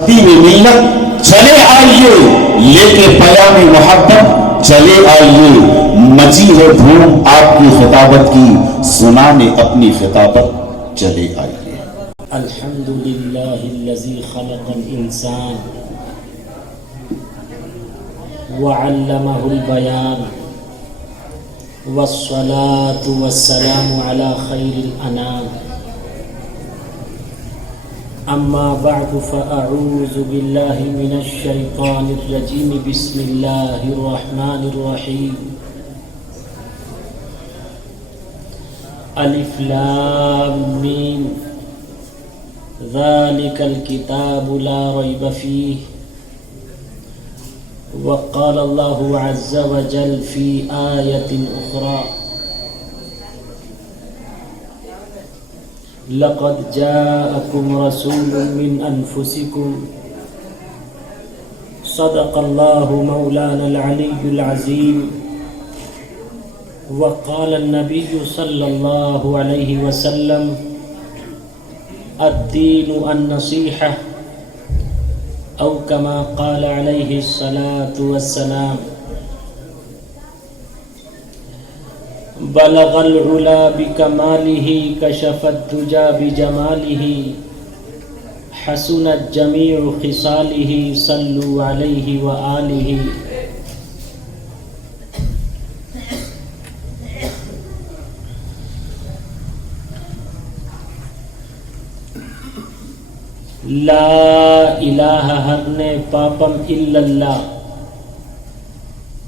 मिल्लत चले आइए, लेके पयाम मोहब्बत चले आइए, मची है धूम आपकी खिताबत की, सुनाने अपनी खिताबत चले आइए। अल्हम्दुलिल्लाहिल्लज़ी खलक़ल इंसान व अल्लमहुल बयान वस्सलातु वस्सलामु अला खैरिल अनाम, अम्मा बअदु फ़अऊज़ु बिल्लाहि मिनश शैतानिर रजीम, बिस्मिल्लाहिर रहमानिर रहीम। अलिफ लाम मीम, ज़ालिकल किताबु ला रैब फ़ीह, वक़ाल अल्लाहु अज़्ज़ व जल फ़ी आयतिन उख़रा, लक़द जाअकुम रसूलुम मिन अनफुसिकुम, सदक़ल्लाहु मौलानल अलियुल अज़ीम। वक़ाल अन्नबिय्यु सल्लल्लाहु अलैहि वसल्लम, अद्दीनु अन्नसीहा, औ कमा क़ाल अलैहि सलातु वस्सलाम। बलगल उला बिकमालिही, कशफत दुजा बिजमालिही, हसुनत जमीउ खिसालिही, सल्लु अलैहि व आलिही। ला इलाहा हरने पापम इल्लल्लाह,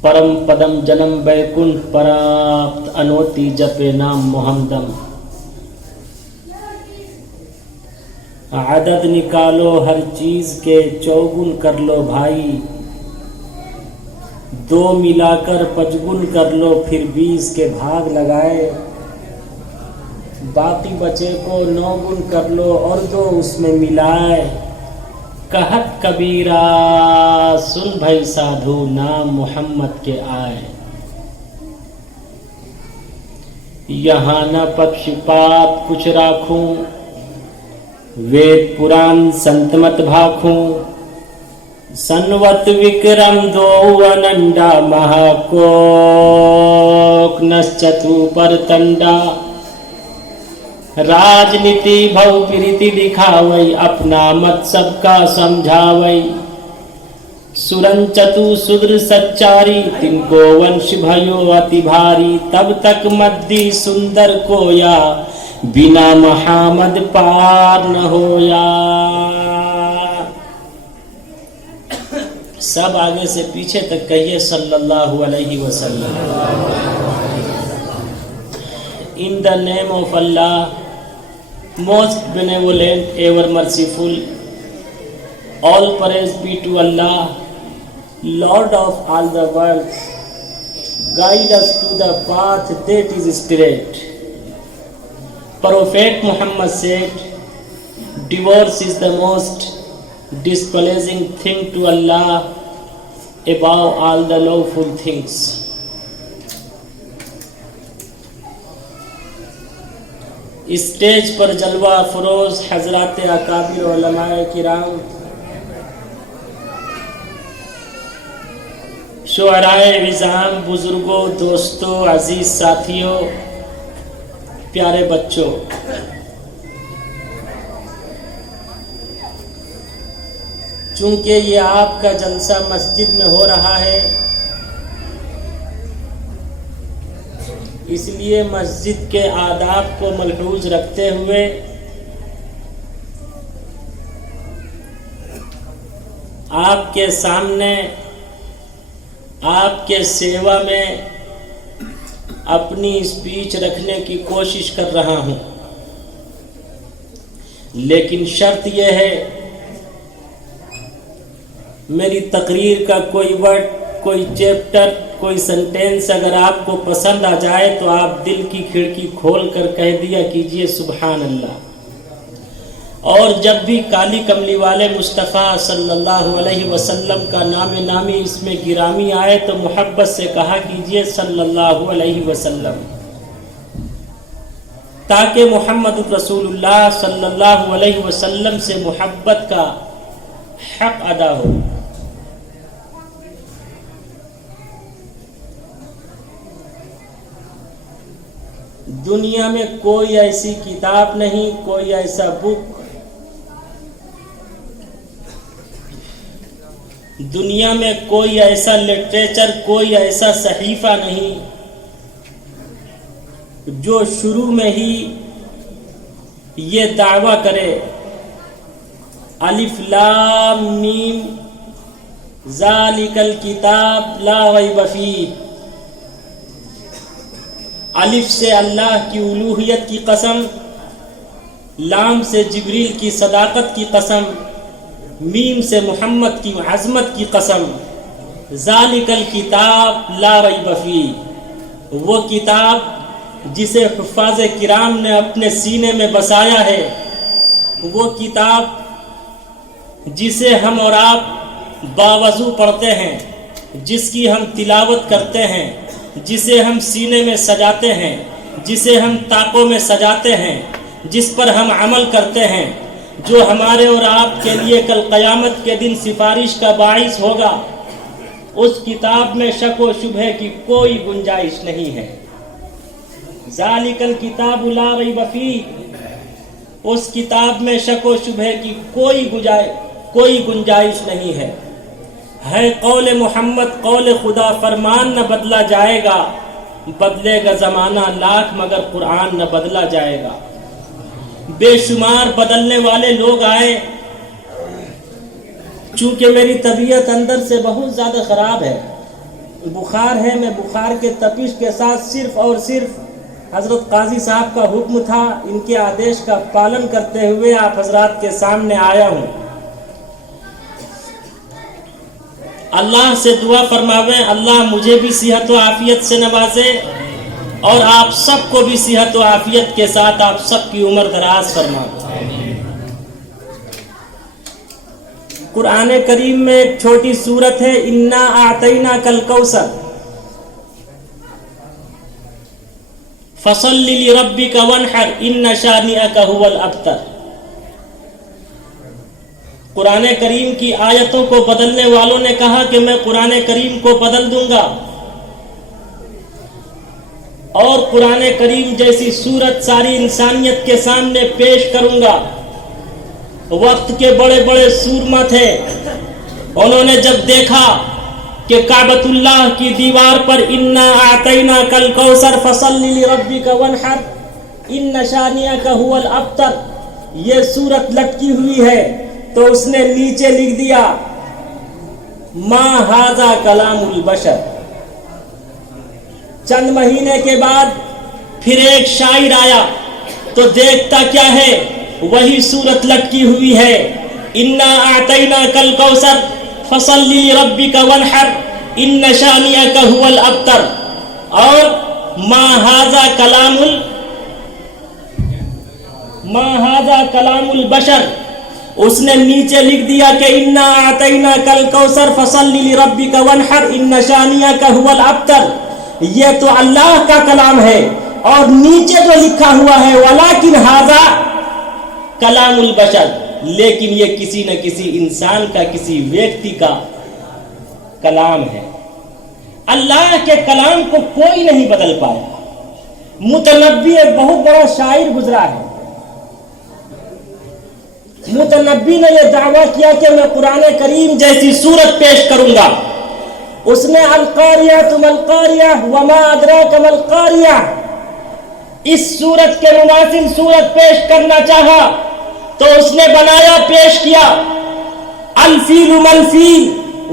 परम पदम जन्म बैकुंठ प्राप्त अनोति जपे नाम मोहम्मदम। आदत निकालो हर चीज के, चौगुन कर लो भाई, दो मिलाकर पचगुन कर लो, फिर 20 के भाग लगाए, बाकी बचे को 9 गुण कर लो और 2 उसमें मिलाए। कहत कबीरा सुन भाई साधु, नाम मोहम्मद के आए। यहाँ न पक्षपात कुछ राखूं, वेद पुराण संत मत भाखूं, सन्वत विक्रम 2 अनंडा, महाकोक नश्चतु पर तंडा। राजनीति भव प्रीति दिखावई, अपना मत सबका समझावई। सुरन चतु सुद्र सच्चारी, तिनको वंश भयो अति भारी। तब तक मद्दी सुंदर कोया, बिना मुहम्मद पार न होया। सब आगे से पीछे तक कहिए सल्लल्लाहु अलैहि वसल्लम। In the name of Allah, most benevolent, ever merciful, all praise be to Allah, Lord of all the worlds. Guide us to the path that is straight. Prophet Muhammad said, divorce is the most displeasing thing to Allah above all the lawful things. Stage पर जलवा furrows हजरात अकाबिर उलमाए किराम, शुअराए विज़ाम, बुजुर्गों, दोस्तों, अजीज साथियों, प्यारे बच्चों, चूंकि ये आपका जलसा मस्जिद में हो रहा है, इसलिए मस्जिद के आदाब को मलहूज रखते हुए आपके सामने, आपके सेवा में अपनी स्पीच रखने की कोशिश कर रहा हूं। लेकिन शर्त यह है, मेरी तकरीर का कोई वर्ड, कोई चैप्टर, कोई सेंटेंस अगर आपको पसंद आ जाए तो आप दिल की खिड़की खोल कर कह दिया कीजिए सुभान अल्लाह। और जब भी काली कमली वाले मुस्तफ़ा सल्लल्लाहु अलैहि वसल्लम का नामे नामी इसमें गिरामी आए तो मोहब्बत से कहा कीजिए सल्लल्लाहु अलैहि वसल्लम, ताकि मोहम्मद रसूलुल्लाह सल्लल्लाहु अलैहि वसल्लम से मोहब्बत का हक अदा हो। दुनिया में कोई ऐसी किताब नहीं, कोई ऐसा बुक, दुनिया में कोई ऐसा लिटरेचर, कोई ऐसा सहीफा नहीं जो शुरू में ही ये दावा करे अलिफ लाम मीम ज़ालिकल किताब ला रैब फीह। अलिफ से अल्लाह की उलूहियत की कसम, लाम से जिब्रील की सदाकत की कसम, मीम से मोहम्मद की अज़मत की कसम। ज़ालिकल किताब ला रैब फीह, वो किताब जिसे हुफ़ाज़ किराम ने अपने सीने में बसाया है, वो किताब जिसे हम और आप बावज़ू पढ़ते हैं, जिसकी हम तिलावत करते हैं, जिसे हम सीने में सजाते हैं, जिसे हम ताकों में सजाते हैं, जिस पर हम अमल करते हैं, जो हमारे और आपके लिए कल क़यामत के दिन सिफारिश का बाइस होगा, उस किताब में शक व शुबहे की कोई गुंजाइश नहीं है। ज़ालिकल किताब ला रैब फीह, उस किताब में शक व शुबहे की कोई गुंजाइश नहीं है कौल मोहम्मद, कौल खुदा, फरमान न बदला जाएगा, बदलेगा ज़माना लाख मगर कुरान न बदला जाएगा। बेशुमार बदलने वाले लोग आए, चूँकि मेरी तबीयत अंदर से बहुत ज़्यादा ख़राब है, बुखार है, मैं बुखार के तपिश के साथ सिर्फ़ और सिर्फ हज़रत काजी साहब का हुक्म था, इनके आदेश का पालन करते हुए आप हजरात के सामने आया हूँ। अल्लाह से दुआ फरमावे अल्लाह मुझे भी सेहत व आफियत से नवाजे और आप सबको भी सेहत व आफियत के साथ आप सबकी उम्र दराज फरमावे। कुरान करीम में एक छोटी सूरत है, इन्ना आतैना कल कौसर फसल्लि लिरब्बिका वन्हर इन्न शानिअका हुवल अब्तर। कुरान करीम की आयतों को बदलने वालों ने कहा कि मैं कुरान करीम को बदल दूंगा और कुरान करीम जैसी सूरत सारी इंसानियत के सामने पेश करूंगा। वक्त के बड़े बड़े सूरमा थे, उन्होंने जब देखा कि काबतुल्लाह की दीवार पर इन्ना आतैना कल कौसर फसल्लि लिरब्बिका वन्हर इन्न शानिअका हुवल अब्तर, ये सूरत लटकी हुई है, तो उसने नीचे लिख दिया मा हाजा कलामुल बशर। चंद महीने के बाद फिर एक शायर आया तो देखता क्या है, वही सूरत लटकी हुई है, इन्ना आतैना कल कौसर फसल्लि लिरब्बिका वन्हर इन्न शानिअका हुवल अब्तर और मा हाजा कलामुल बशर, उसने नीचे लिख दिया कि इन्ना आतैना कल कौसर फसल्लि लिरब्बिका वन्हर इन्न शानिअका हुवल अब्तर। ये तो अल्लाह का कलाम है और नीचे जो लिखा हुआ है वलाकिन हाजा कलामुल बशर, लेकिन ये किसी न किसी इंसान का, किसी व्यक्ति का कलाम है। अल्लाह के कलाम को कोई नहीं बदल पाया। मुतनब्बी एक बहुत बड़ा शायर गुजरा है, मुतनब्बी ने यह दावा किया कि मैं कुरान करीम जैसी सूरत पेश करूंगा। उसने अल कारिया तुमल कारिया वमा अदराका मल कारिया इस सूरत के मुमासिल सूरत पेश करना चाहा तो उसने बनाया, पेश किया अल फील मल फील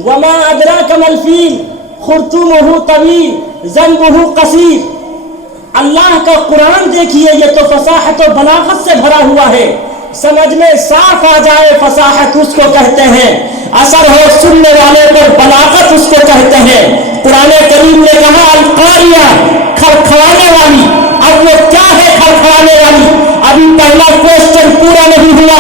वमा अदराका मल फील खुर्तुमुहु तवील ज़ंबुहु कसीर। अल्लाह का कुरान देखिए, ये तो फसाहत और बलागत से भरा हुआ है, समझ में साफ आ जाए फसाहत उसको कहते हैं, असर हो सुनने वाले पर बलागत उसको कहते हैं। कुरान करीम ने कहा अल कारिया, खड़खड़ाने वाली। अब वो क्या है खड़खड़ाने वाली? अभी पहला क्वेश्चन पूरा नहीं हुआ,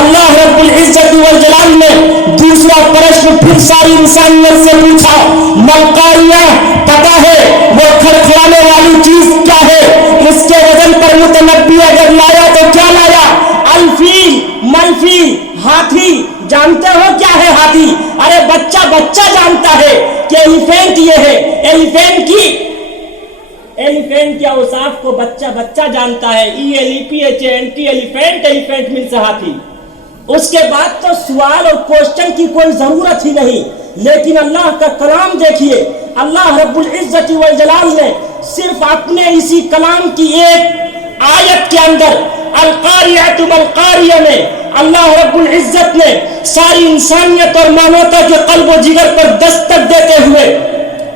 अल्लाह रब्बुल इज्जत वल जलाल ने दूसरा प्रश्न फिर सारी इंसानियत से पूछा, मल कारिया, पता है वो खड़खड़ाने वाली चीज क्या है? इसके वजन पर मुतनब्बी अगर लाया तो क्या लाया? अल्फील मलफील, हाथी जानते हो क्या है हाथी? अरे बच्चा बच्चा जानता है कि एलिफेंट ये है। एलिफेंट के औसाफ को बच्चा बच्चा जानता है। ELEPHANT एलिफेंट मीन्स हाथी। उसके बाद तो सवाल और क्वेश्चन की कोई जरूरत ही नहीं। लेकिन अल्लाह का कलाम देखिए, अल्लाह रब्बुल इज्जत वल जलाल ने सिर्फ अपने इसी कलाम की एक आयत के अंदर अल कारियतु मल कारिया में अल्लाह रब्बुल इज्जत ने सारी इंसानियत और मानवता के कल्ब जिगर पर दस्तक देते हुए,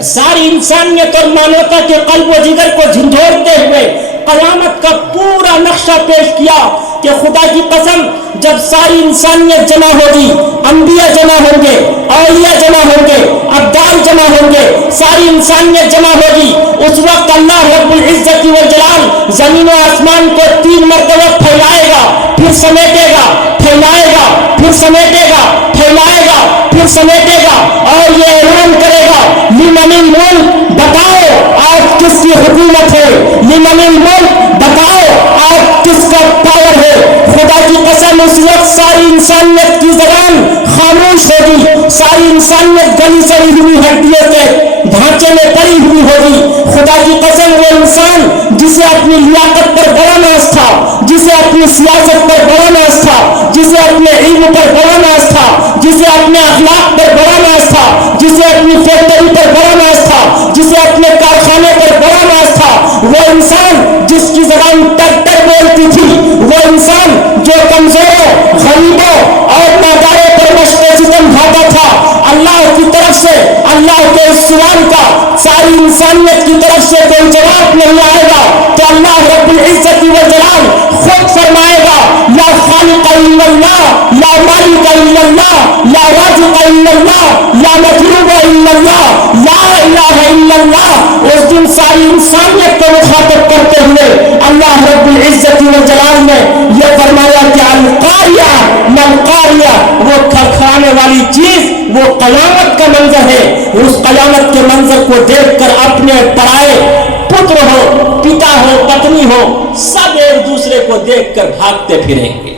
सारी इंसानियत और मानवता के कल्ब जिगर को झंझोरते हुए कयामत का पूरा नक्शा पेश किया कि खुदा की कसम जब सारी इंसानियत जमा होगी, अंबिया जमा होंगे, औलिया जमा होंगे, अब्दाल जमा होंगे, सारी इंसानियत जमा होगी, उस वक्त अल्लाह रब्बुल इज्जत वल जलाल जमीन और आसमान को 3 मरतबा फैलाएगा, फिर समेटेगा, फैलाएगा, फिर समेटेगा, फैलाएगा, फिर समेटेगा और ये ऐलान करेगा लिमनिल मुल्क, बताओ आज किसकी हुकूमत है, लिमनिल मुल्क, बताओ आज किसका पावर है। खुदा की कसम उस वक्त सारी इंसानियत की ज़बान खामोश होगी, सारी इंसानियत गली सड़ी हुई हड्डियों के ढांचे में पड़ी हुई होगी। खुदा की कसम वो इंसान जिसे अपनी लियाकत पर बड़ा नाज था, जिसे अपनी सियासत पर बड़ा नाज था, जिसे अपने इल्म पर बड़ा नाज था, जिसे अपने अखलाक पर बड़ा नाज था, जिसे अपनी फैक्ट्री पर बड़ा नाज था, जिसे अपने कारखाने पर बड़ा नाज था, वो इंसान जिसकी ज़बान टक-टक बोलती थी, वो इंसान जो कमजोरों, गरीबों और नादारों पर मशक़े सितम ढाता था, अल्लाह की तरफ से अल्लाह के इस सवाल का सारी इंसानियत की तरफ से कोई जवाब नहीं आएगा तो अल्लाह रब्बुल इज्जत वल जलाल खुद फरमाएगा ला खालिक इल्लल्लाह, ला मालिक इल्लल्लाह, ला राज़िक इल्लल्लाह, ला मतलूब इल्लल्लाह, ला इलाहा इल्लल्लाह। उस दिन सारी इंसानियत को मुखातब करते हुए अल्लाह रब्बुल इज्जत वल जलाल ने यह फरमाया कि अल कारिया मल कारिया, वो खड़खड़ाने वाली चीज वो कयामत का मंजर है। उस कयामत के मंजर को देखकर अपने पराए पुत्र हो, पिता हो, पत्नी हो, सब एक दूसरे को देखकर भागते फिरेंगे।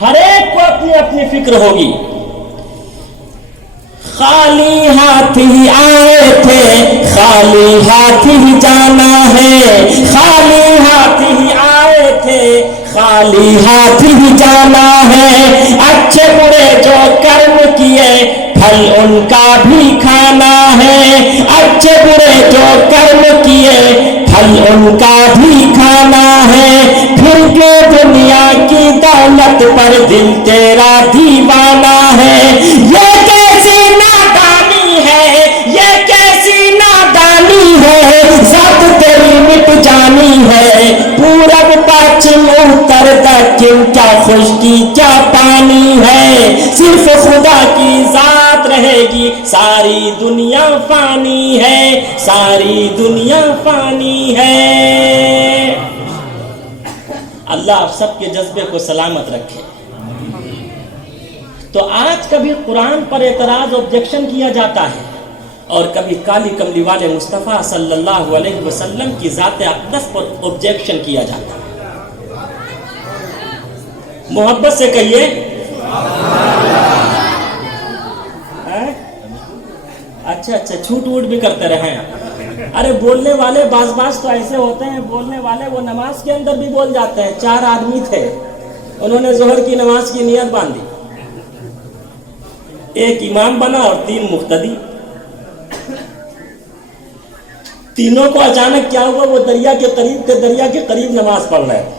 हर एक को अपनी अपनी फिक्र होगी। खाली हाथ ही आए थे, खाली हाथ ही जाना है, खाली हाथ ही आए थे, खाली हाथ ही जाना है। अच्छे बुरे जो कर्म किए फल उनका भी खाना है, अच्छे बुरे जो कर्म किए फल उनका भी खाना है। फिर के दुनिया की दौलत पर दिल तेरा दीवाना है। ये कैसी नादानी है, ये कैसी नादानी है, ज़ात तेरी मिट जानी है। पूरब पश्चिम उत्तर दक्षिण क्या खुशकी क्या पानी है, सिर्फ खुदा की ज़ात रहेगी, सारी दुनिया फानी है, सारी दुनिया फानी है। अल्लाह आप सबके जज्बे को सलामत रखे। तो आज कभी कुरान पर एतराज ऑब्जेक्शन किया जाता है और कभी काली कमली वाले मुस्तफ़ा सल्लल्लाहु अलैहि वसल्लम की ज़ात अक़दस पर ऑब्जेक्शन किया जाता है। मोहब्बत से कहिए अच्छा अच्छा, छूट वूट भी करते रहे। अरे बोलने वाले बाज तो ऐसे होते हैं, बोलने वाले वो नमाज के अंदर भी बोल जाते हैं। 4 आदमी थे, उन्होंने जोहर की नमाज की नियत बांधी, एक इमाम बना और 3 मुक्तदी। तीनों को अचानक क्या हुआ, वो दरिया के करीब थे, दरिया के करीब नमाज पढ़ रहे थे।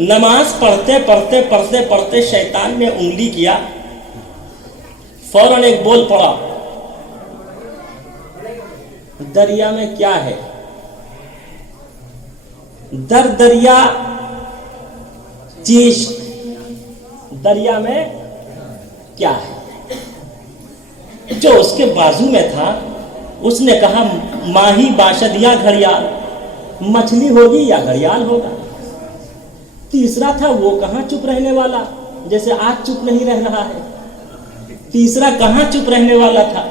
नमाज पढ़ते पढ़ते पढ़ते पढ़ते शैतान ने उंगली किया, फौरन एक बोल पड़ा, दरिया में क्या है? दरिया चीज, दरिया में क्या है? जो उसके बाजू में था उसने कहा माही बाशद या घड़ियाल, मछली होगी या घड़ियाल होगा। तीसरा था वो कहाँ चुप रहने वाला, जैसे आज चुप नहीं रह रहा है। तीसरा कहाँ चुप रहने वाला था।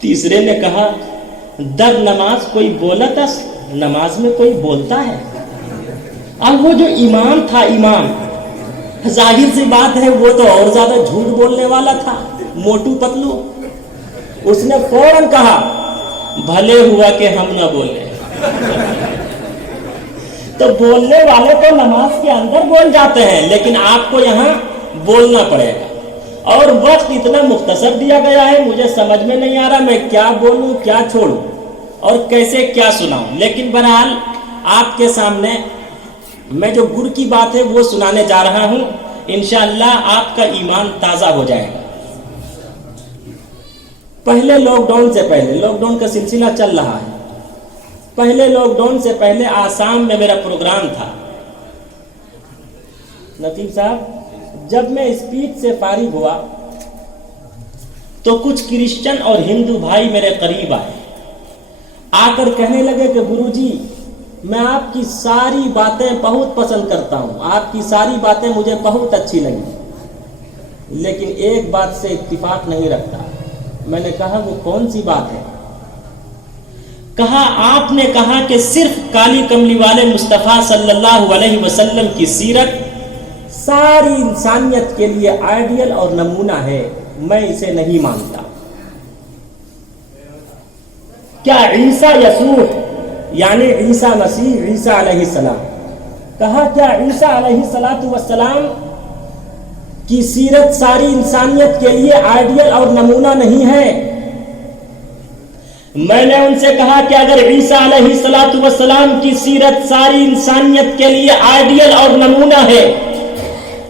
तीसरे ने कहा दर नमाज कोई बोलता, नमाज में कोई बोलता है। अब वो जो इमाम था, इमाम, जाहिर सी बात है वो तो और ज्यादा झूठ बोलने वाला था, मोटू पतलू। उसने फौरन कहा भले हुआ कि हम ना बोले। तो बोलने वाले तो नमाज के अंदर बोल जाते हैं, लेकिन आपको यहाँ बोलना पड़ेगा। और वक्त इतना मुख्तसर दिया गया है, मुझे समझ में नहीं आ रहा मैं क्या बोलूं, क्या छोड़ूं और कैसे क्या सुनाऊं। लेकिन बहरहाल आपके सामने मैं जो गुर की बात है वो सुनाने जा रहा हूं। इंशाअल्लाह आपका ईमान ताज़ा हो जाएगा। पहले लॉकडाउन से पहले, लॉकडाउन का सिलसिला चल रहा है, पहले लॉकडाउन से पहले आसाम में मेरा प्रोग्राम था। नतीब साहब, जब मैं स्पीच से फारिग हुआ तो कुछ क्रिश्चियन और हिंदू भाई मेरे करीब आए, आकर कहने लगे कि गुरुजी, मैं आपकी सारी बातें बहुत पसंद करता हूं, आपकी सारी बातें मुझे बहुत अच्छी लगी, लेकिन एक बात से इत्तिफाक नहीं रखता। मैंने कहा वो कौन सी बात है? कहा आपने कहा कि सिर्फ काली कमली वाले मुस्तफ़ा सल्लल्लाहु अलैहि वसल्लम की सीरत सारी इंसानियत के लिए आइडियल और नमूना है, मैं इसे नहीं मानता। क्या ईसा यसूह यानी ईसा मसीह, ईसा अलैहिस्सलाम, कहा क्या ईसा अलैहिस्सलातु वस्सलाम की सीरत सारी इंसानियत के लिए आइडियल और नमूना नहीं है? मैंने उनसे कहा कि अगर ईसा अलैहिस्सलातु वस्सलाम की सीरत सारी इंसानियत के लिए आइडियल और नमूना है,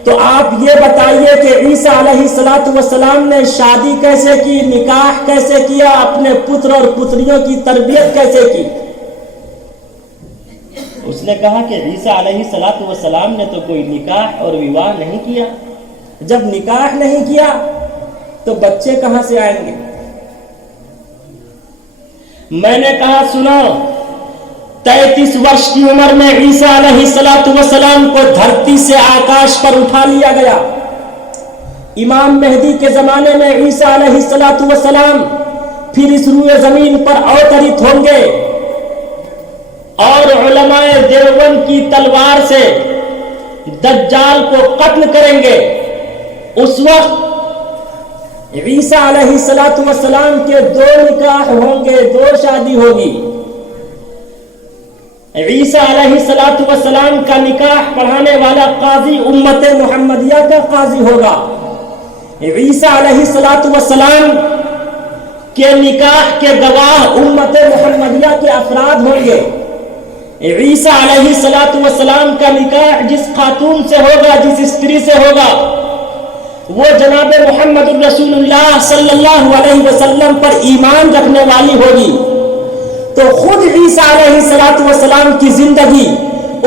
तो आप ये बताइए कि ईसा अलैहिस्सलातु वस्सलाम ने शादी कैसे की, निकाह कैसे किया, अपने पुत्र और पुत्रियों की तरबियत कैसे की? उसने कहा कि ईसा अलैहिस्सलातु वस्सलाम ने तो कोई निकाह और विवाह नहीं किया। जब निकाह नहीं किया तो बच्चे कहां से आएंगे? मैंने कहा सुनो, 33 वर्ष की उम्र में ईसा अलैहिस्सलातु वस्सलाम को धरती से आकाश पर उठा लिया गया। इमाम मेहदी के जमाने में ईसा अलैहिस्सलातु वस्सलाम फिर इस रूए जमीन पर अवतरित होंगे और उलमाए देवबंद की तलवार से दज्जाल को कत्ल करेंगे। उस वक्त ईसा अलैहिस्सलातु वस्सलाम के 2 निकाह होंगे, 2 शादी होगी। ईसा अलैहिस्सलातु वस्सलाम का निकाह पढ़ाने वाला काजी उम्मत मुहम्मदिया का काजी होगा। ईसा अलैहिस्सलातु वस्सलाम के निकाह के गवाह उम्मत मुहम्मदिया के अफराद होंगे। ईसा अलैहिस्सलातु वस्सलाम का निकाह जिस खातून से होगा, जिस स्त्री से होगा, वो जनाब मुहम्मद रसूलुल्लाह सल्लल्लाहु अलैहि वसल्लम पर ईमान रखने वाली होगी। तो खुद ईसा अलैहिस्सलातु वस्सलाम की जिंदगी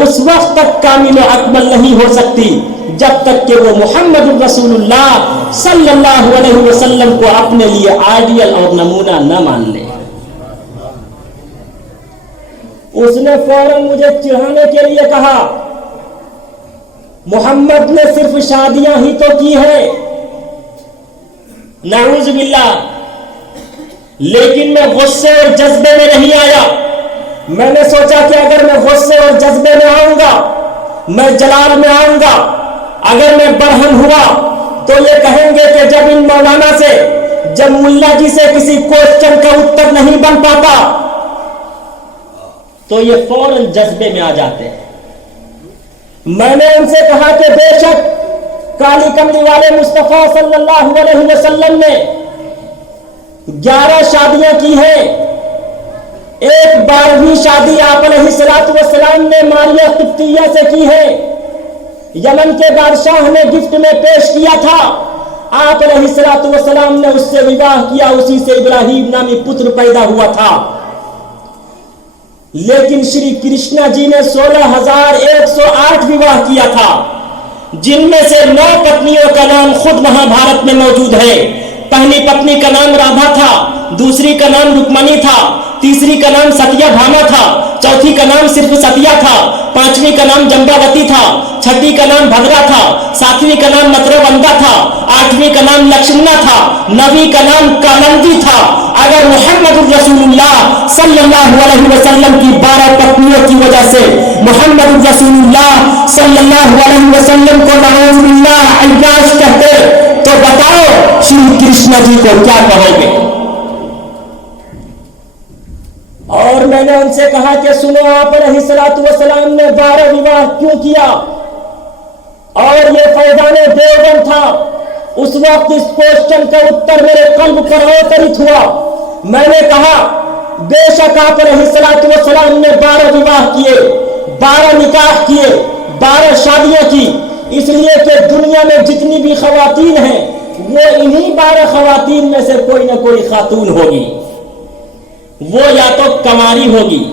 उस वक्त तक कामिल व अकमल नहीं हो सकती जब तक कि वो मुहम्मद रसूलुल्लाह सल्लल्लाहु अलैहि वसल्लम को अपने लिए आइडियल और नमूना न मान ले। उसने फौरन मुझे चिढ़ाने के लिए कहा, मोहम्मद ने सिर्फ शादियां ही तो की है, नाऊज़ बिल्लाह। लेकिन मैं गुस्से और जज्बे में नहीं आया। मैंने सोचा कि अगर मैं गुस्से और जज्बे में आऊंगा, मैं जलाल में आऊंगा, अगर मैं बरहम हुआ तो ये कहेंगे कि जब इन मौलाना से, जब मुल्ला जी से किसी क्वेश्चन का उत्तर नहीं बन पाता तो ये फौरन जज्बे में आ जाते हैं। मैंने उनसे कहा कि बेशक काली कमली वाले मुस्तफा सल्लल्लाहु अलैहि वसल्लम ने 11 शादियां की है। एक 12वीं शादी आप अलैहिस्सलातु वस्सलाम ने मारिया किप्तिया से की है। यमन के बादशाह ने गिफ्ट में पेश किया था, आप अलैहिस्सलातु वस्सलाम ने उससे विवाह किया, उसी से इब्राहिम नामी पुत्र पैदा हुआ था। लेकिन श्री कृष्णा जी ने 16,108 विवाह किया था, जिनमें से 9 पत्नियों का नाम खुद महाभारत में मौजूद है। पहली पत्नी का नाम राधा था, दूसरी का नाम रुक्मणी था, तीसरी का नाम सत्यभामा था, चौथी का नाम सिर्फ सतिया था, 5वीं का नाम जंबावती था, छठी का नाम भद्रा था, सातवीं का नाम मतरबंदा था, आठवीं का नाम लक्ष्मणा था, नवीं का नाम कालंदी था। अगर मोहम्मद रसूलुल्लाह सल्लल्लाहु अलैहि वसल्लम की 12 पत्नियों की वजह से मोहम्मद रसूलुल्लाह सल्लल्लाहु अलैहि वसल्लम को नाउज़ुबिल्लाह अय्याश कहते, तो बताओ श्री कृष्ण जी को क्या कहोगे? और मैंने उनसे कहा कि सुनो, आप अलैहिस्सलातु वस्सलाम ने 12 विवाह क्यों किया? और ये फैजाने देवबंद था। उस वक्त इस क्वेश्चन का उत्तर मेरे कल्ब पर अवतरित हुआ। मैंने कहा बेशक आप अलैहिस्सलातु वस्सलाम ने 12 विवाह किए, 12 निकाह किए, 12 शादियां की, इसलिए कि दुनिया में जितनी भी खवातीन हैं वो इन्हीं 12 खवातीन में से कोई ना कोई खातून होगी। वो या तो कमारी होगी,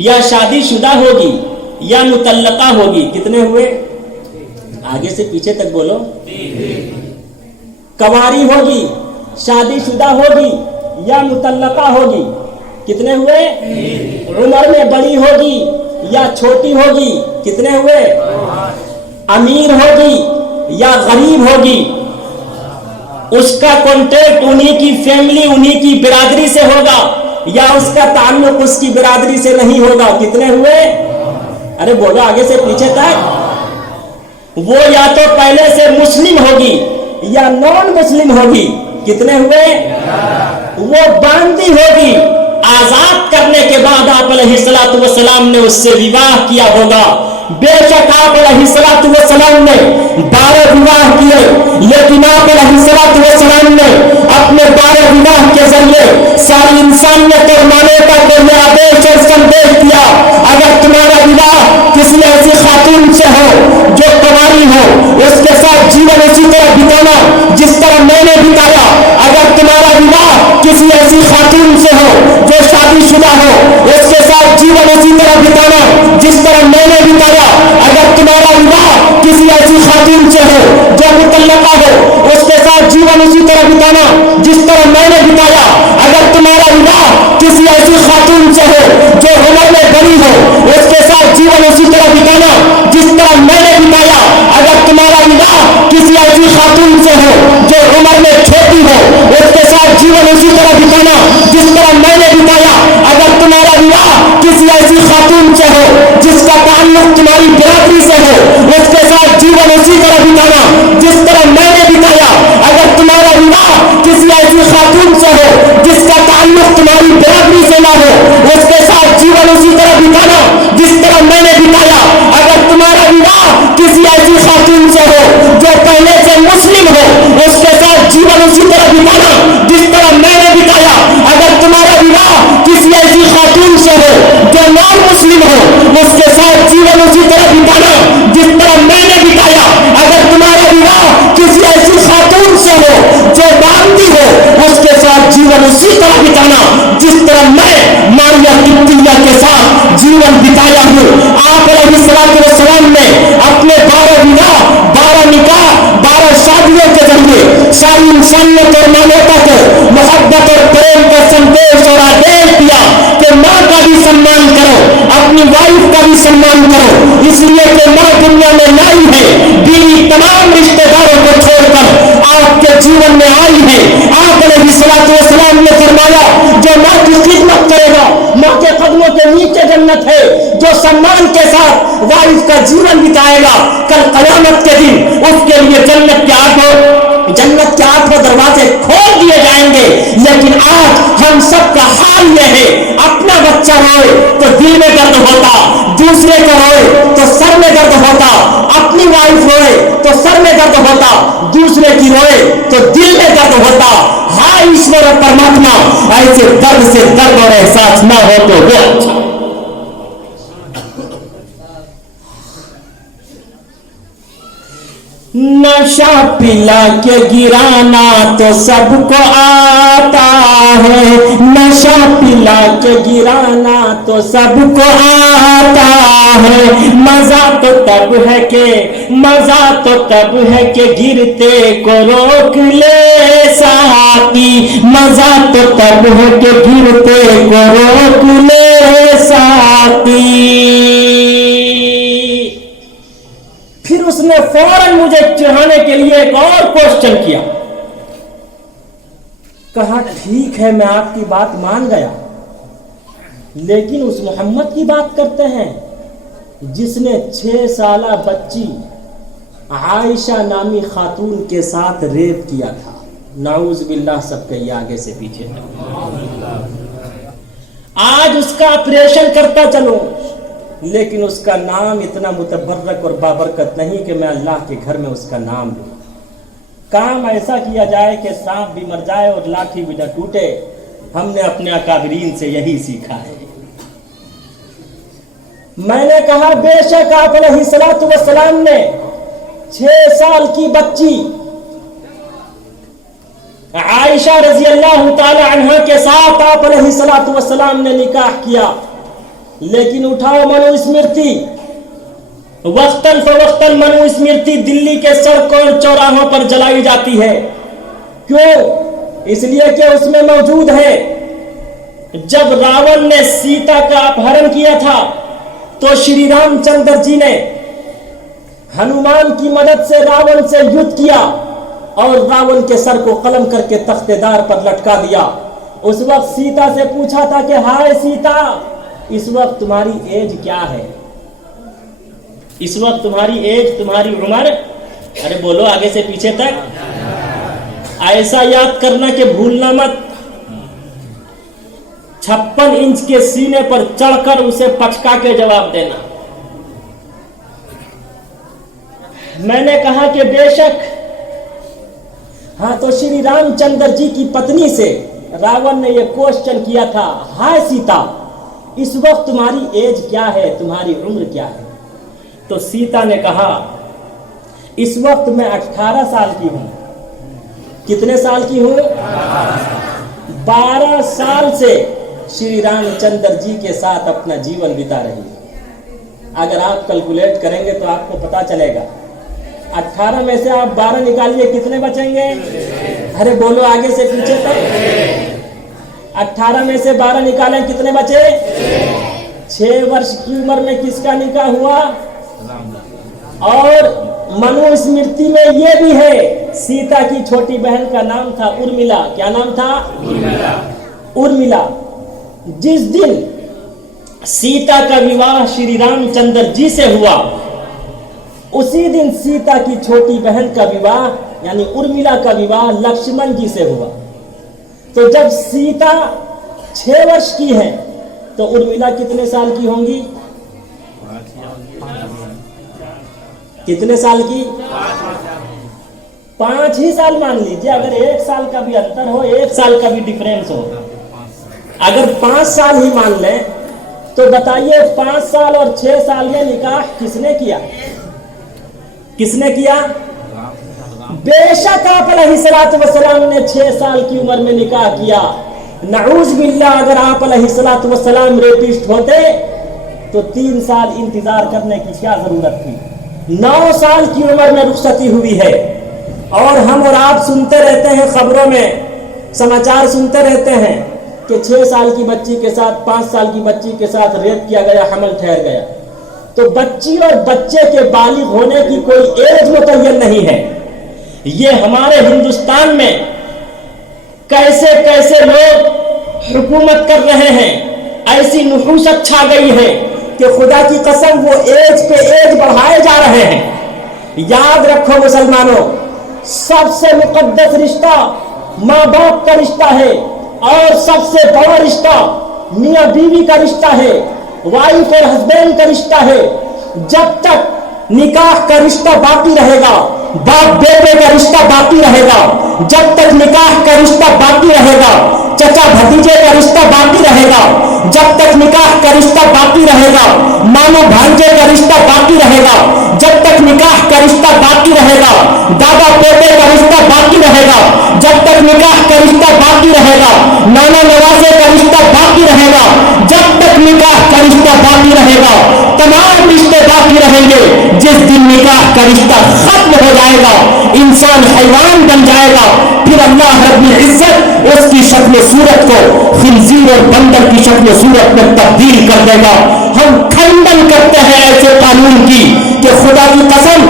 या शादीशुदा होगी, या मुतल्लका होगी। कितने हुए? आगे से पीछे तक बोलो। कमारी होगी, शादीशुदा होगी, या मुतल्लका होगी। कितने हुए? उम्र में बड़ी होगी या छोटी होगी। कितने हुए? अमीर होगी या गरीब होगी। उसका कॉन्टेक्ट उन्हीं की फैमिली, उन्हीं की बिरादरी से होगा, या उसका ताल्लुक उसकी बिरादरी से नहीं होगा। कितने हुए? अरे बोलो आगे से पीछे तक। वो या तो पहले से मुस्लिम होगी या नॉन मुस्लिम होगी। कितने हुए? वो बांदी होगी, आजाद करने के बाद आप अलैहिस्सलातु वस्सलाम ने उससे विवाह किया होगा। बेशक आप अलैहिस्सलातु वस्सलाम ने 12 विवाह किए, लेकिन आप अलैहिस्सलातु वस्सलाम ने अपने 12 विवाह के जरिए सारी इंसानियत और मानवता को यह आदेश और संदेश दिया, अगर तुम्हारा विवाह किसी ऐसी खातून से हो जो कुंवारी हो, उसके साथ जीवन उसी तरह बिताना जिस तरह मैंने बिताया। अगर तुम्हारा विवाह किसी ऐसी खातून से हो जो शादीशुदा हो, उसके साथ जीवन उसी तरह बिताना जिस तरह मैंने बिताया। अगर तुम्हारा विवाह किसी ऐसी खातून से हो जो मुतल्लका हो, उसके साथ जीवन उसी तरह बिताना जिस तरह मैंने बिताया। अगर तुम्हारा विवाह किसी ऐसी खातून से हो जो उम्र में बड़ी हो, उसके साथ जीवन उसी तरह बिताना जिस तरह मैंने बिताया। अगर तुम्हारा विवाह किसी ऐसी खातून से हो जो उम्र में छोटी हो, उसके साथ जीवन उसी तरह बिताना जिस तरह मैंने बिताया। अगर तुम्हारा विवाह किसी ऐसी खातून से हो जिसका ताल्लुक तुम्हारी बिरादरी से हो, उसके साथ जीवन उसी तरह बिताना जिस तरह मैंने बिताया। अगर तुम्हारा विवाह किसी ऐसी खातून से हो जिसका ताल्लुक तुम्हारी बिरादरी से ना हो, उसके साथ जीवन उसी तरह बिताना जिस तरह मैंने बिताया। अगर तुम्हारा विवाह किसी ऐसी खातून से हो जो पहले से मुस्लिम हो, उसके साथ जीवन उसी तरह बिताना जिस तरह मैंने बिताया। अगर तुम्हारा विवाह किसी ऐसी खातून से हो जो नॉन मुस्लिम हो, उसके साथ जीवन उसी तरह बिताना जिस तरह मैंने बिताया। अगर तुम्हारा विवाह किसी ऐसी खातून से हो जो बांदी हो, उसके साथ जीवन उसी तरह बिताना जिस तरह मैं मारिया किप्तिया के साथ जीवन बिताया हूँ। आप अलैहिस्सलातु वस्सलाम ने अपने 12 विवाह, 12 निकाह, 12 शादियों के जरिए सारी इंसानियत और मानवता को मोहब्बत और प्रेम का संदेश और आदेश दिया कि माँ का भी सम्मान करो, अपनी वाइफ का भी सम्मान करो, इसलिए कि माँ दुनिया में लाई है, बीवी तमाम रिश्तेदारों को छोड़कर आपके जीवन में आई है। आप अलैहिस्सलातु वस्सलाम ने फरमाया, जो माँ की खिदमत करेगा, माँ के कदमों के नीचे जन्नत है। जो सम्मान के साथ वाइफ का जीवन बिताएगा, कल क़यामत के दिन उसके लिए जन्नत के आठों दरवाजे खोल दिए जाएंगे। लेकिन आज हम सब का हाल यह है, अपना बच्चा रोए तो दिल में दर्द होता, दूसरे का रोए तो सर में दर्द होता, अपनी वाइफ रोए तो सर में दर्द होता, दूसरे की रोए तो दिल में दर्द होता। हाय ईश्वर और परमात्मा, ऐसे दर्द से दर्द और एहसास न हो तो वो अच्छा। नशा पिला के गिराना तो सबको आता है, नशा पिला के गिराना तो सबको आता है। मजा तो तब है कि गिरते को रोक ले साथी, मजा तो तब है कि गिरते को रोक ले साथी। फिर उसने फौरन मुझे चिढ़ाने के लिए एक और क्वेश्चन किया। कहा ठीक है मैं आपकी बात मान गया, लेकिन उस मोहम्मद की बात करते हैं जिसने 6 साला बच्ची आयशा नामी खातून के साथ रेप किया था। नाउज़ बिल्लाह, सब कहिए आगे से पीछे तक। आज उसका ऑपरेशन करता चलो, लेकिन उसका नाम इतना मुतबर्रक और बाबरकत नहीं कि मैं अल्लाह के घर में उसका नाम लूं। काम ऐसा किया जाए कि सांप भी मर जाए और लाठी भी न टूटे। हमने अपने अकाबरीन से यही सीखा है। मैंने कहा बेशक आप अलैहिस्सलातु वस्सलाम ने 6 साल की बच्ची आयशा रजी अल्लाह ताला अन्हा के साथ आप अलैहिस्सलातु वस्सलाम ने निकाह किया, लेकिन उठाओ मनुस्मृति, वक्तन फवक्तन मनुस्मृति दिल्ली के सड़कों और चौराहों पर जलाई जाती है। क्यों? इसलिए कि उसमें मौजूद है जब रावण ने सीता का अपहरण किया था तो श्री रामचंद्र जी ने हनुमान की मदद से रावण से युद्ध किया और रावण के सर को कलम करके तख्तेदार पर लटका दिया। उस वक्त सीता से पूछा था कि हाय सीता, इस वक्त तुम्हारी एज क्या है? इस वक्त तुम्हारी एज, तुम्हारी उम्र, अरे बोलो आगे से पीछे तक। ऐसा याद करना कि भूलना मत। 56 इंच के सीने पर चढ़कर उसे पचका के जवाब देना। मैंने कहा कि बेशक, हाँ, तो श्री रामचंद्र जी की पत्नी से रावण ने यह क्वेश्चन किया था, हाय सीता, इस वक्त तुम्हारी एज क्या है, तुम्हारी उम्र क्या है? तो सीता ने कहा इस वक्त मैं 18 साल की हूं। कितने साल की हूं? 12 साल से श्री रामचंद्र जी के साथ अपना जीवन बिता रही है। अगर आप कैलकुलेट करेंगे तो आपको पता चलेगा। 18 में से आप 12 निकालिए, कितने बचेंगे? अरे बोलो आगे से पीछे तक। 18 में से 12 निकालें, कितने बचे? 6 वर्ष की उम्र में किसका निकाह हुआ? और मनुस्मृति में यह भी है, सीता की छोटी बहन का नाम था उर्मिला। क्या नाम था? उर्मिला। जिस दिन सीता का विवाह श्री रामचंद्र जी से हुआ, उसी दिन सीता की छोटी बहन का विवाह यानी उर्मिला का विवाह लक्ष्मण जी से हुआ। तो जब सीता 6 वर्ष की है तो उर्मिला कितने साल की होंगी? कितने साल की? 5 ही साल मान लीजिए। अगर 1 साल का भी अंतर हो, 1 साल का भी डिफरेंस हो, अगर 5 साल ही मान लें तो बताइए 5 साल और 6 साल में निकाह किसने किया? किसने किया? बेशक आप अलैहिस्सलातु वस्सलाम ने 6 साल की उम्र में निकाह किया। नऊज़ बिल्लाह, अगर आप अलैहिस्सलातु वस्सलाम रेपिस्ट होते तो 3 साल इंतजार करने की क्या जरूरत थी? 9 साल की उम्र में रुखसती हुई है। और हम और आप सुनते रहते हैं, खबरों में समाचार सुनते रहते हैं कि 6 साल की बच्ची के साथ 5 साल की बच्ची के साथ रेप किया गया, हमल ठहर गया। तो बच्ची और बच्चे के बालिग होने की कोई एज मुतय्यन नहीं है। ये हमारे हिंदुस्तान में कैसे कैसे लोग हुकूमत कर रहे हैं, ऐसी नुहूसत छा गई है कि खुदा की कसम वो एज पे एज बढ़ाए जा रहे हैं। याद रखो मुसलमानों, सबसे मुकद्दस रिश्ता माँ बाप का रिश्ता है और सबसे बड़ा रिश्ता मियाँ बीवी का रिश्ता है, वाइफ और हस्बैंड का रिश्ता है। जब तक निकाह का रिश्ता बाकी रहेगा, बाप बेटे का रिश्ता बाकी रहेगा, जब तक निकाह का रिश्ता बाकी रहेगा, चचा भतीजे का रिश्ता बाकी रहेगा, जब तक निकाह का रिश्ता बाकी रहेगा, मामा भांजे का रिश्ता बाकी रहेगा, जब तक निकाह का रिश्ता बाकी रहेगा, दादा पोते का रिश्ता बाकी रहेगा, जब तक निकाह का रिश्ता बाकी रहेगा, नाना नवासे का रिश्ता बाकी रहेगा, जब तक निकाह का रिश्ता बाकी रहेगा, तमाम रिश्ते बाकी रहेंगे। जिस दिन निकाह का रिश्ता खत्म हो जाएगा, इंसान हैवान बन जाएगा, फिर अल्लाह रब्बुल इज्जत उसकी शक्ल सूरत को खिंजीर और बंदर की शक्ल सूरत में तब्दील कर देगा। हम खंडन करते हैं ऐसे कानून की कि खुदा की कसम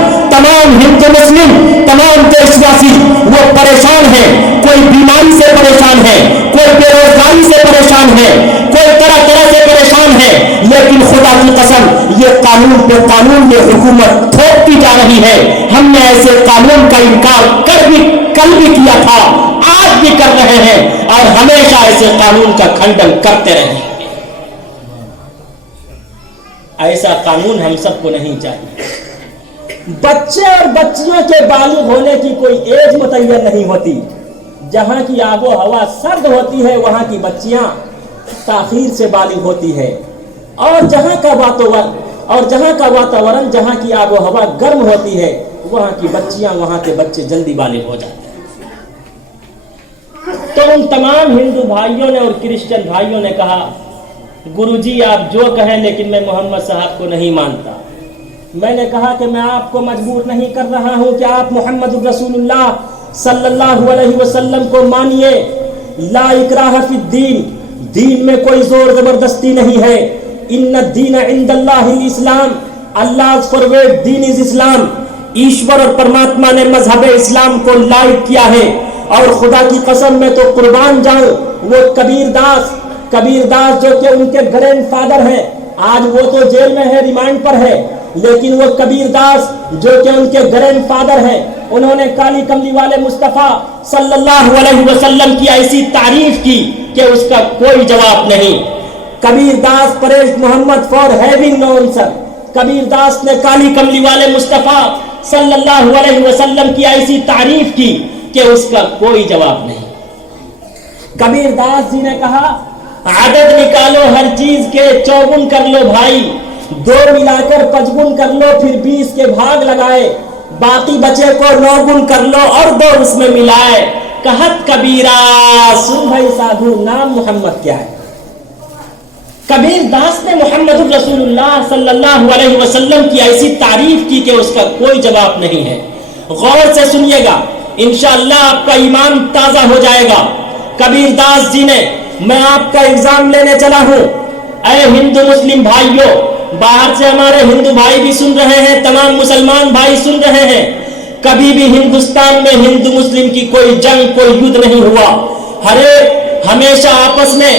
ہندو مسلم تمام دیشواسی وہ پریشان ہیں، کوئی بیماری سے پریشان ہے، کوئی بے روزگاری سے پریشان ہے، کوئی طرح طرح سے پریشان ہے، لیکن خدا کی قسم یہ قانون پہ قانون میں حکومت تھوپتی جا رہی ہے۔ ہم نے ایسے قانون کا انکار کل بھی کیا تھا، آج بھی کر رہے ہیں اور ہمیشہ ایسے قانون کا کھنڈن کرتے رہیں۔ ایسا قانون ہم سب کو نہیں چاہیے۔ بچے اور بچیوں کے بالغ ہونے کی کوئی ایج متعین نہیں ہوتی۔ جہاں کی آب و ہوا سرد ہوتی ہے وہاں کی بچیاں تاخیر سے بالغ ہوتی ہے، اور جہاں کا واتاورن جہاں کی آب و ہوا گرم ہوتی ہے وہاں کی بچیاں وہاں کے بچے جلدی بالغ ہو جاتے ہیں۔ تو ان تمام ہندو بھائیوں نے اور کرسچن بھائیوں نے کہا گروجی آپ جو کہیں لیکن میں محمد صاحب کو نہیں مانتا۔ میں نے کہا کہ میں آپ کو مجبور نہیں کر رہا ہوں کہ آپ محمد رسول اللہ صلی اللہ علیہ وسلم کو مانیے۔ لا اکراہ فی الدین، دین میں کوئی زور زبردستی نہیں ہے۔ ان الدین عند اللہ الاسلام، Allah's favorite دین از اسلام۔ ایشور اور پرماتما نے مذہب اسلام کو لائق کیا ہے، اور خدا کی قسم میں تو قربان جاؤں وہ کبیر داس جو کہ ان کے گرینڈ فادر ہیں، آج وہ تو جیل میں ہے، ریمانڈ پر ہے، لیکن وہ کبیر داس جو کہ ان کے گرینڈ فادر ہیں، انہوں نے کالی کملی والے مصطفیٰ صلی اللہ علیہ وسلم کی ایسی تعریف کی کہ اس کا کوئی جواب نہیں۔ Kabir Das praised Muhammad for having no answer. Kabir Das نے کالی کملی والے مصطفیٰ صلی اللہ علیہ وسلم کی ایسی تعریف کی کہ اس کا کوئی جواب نہیں۔ کبیر داس جی نے کہا عدد نکالو ہر چیز کے، 54 کر لو بھائی، 2 ملا کر 55 کر لو، پھر 20 کے بھاگ لگائے، باقی بچے کو 9 گن کر لو اور 2 اس میں ملائے۔ کہت کبیرہ، سن بھائی سادھو، نام محمد کیا ہے؟ کبیر داس نے محمد رسول اللہ صلی اللہ علیہ وسلم کی ایسی تعریف کی کہ اس کا کوئی جواب نہیں ہے۔ غور سے سنیے گا، انشاءاللہ آپ کا ایمان تازہ ہو جائے گا۔ کبیر داس جی نے، میں آپ کا ایگزام لینے چلا ہوں، اے ہندو مسلم بھائیوں، باہر سے ہمارے ہندو بھائی بھی سن رہے ہیں، تمام مسلمان بھائی سن رہے ہیں، کبھی بھی ہندوستان میں ہندو مسلم کی کوئی جنگ، کوئی یدھ نہیں ہوا۔ ہر ایک ہمیشہ آپس میں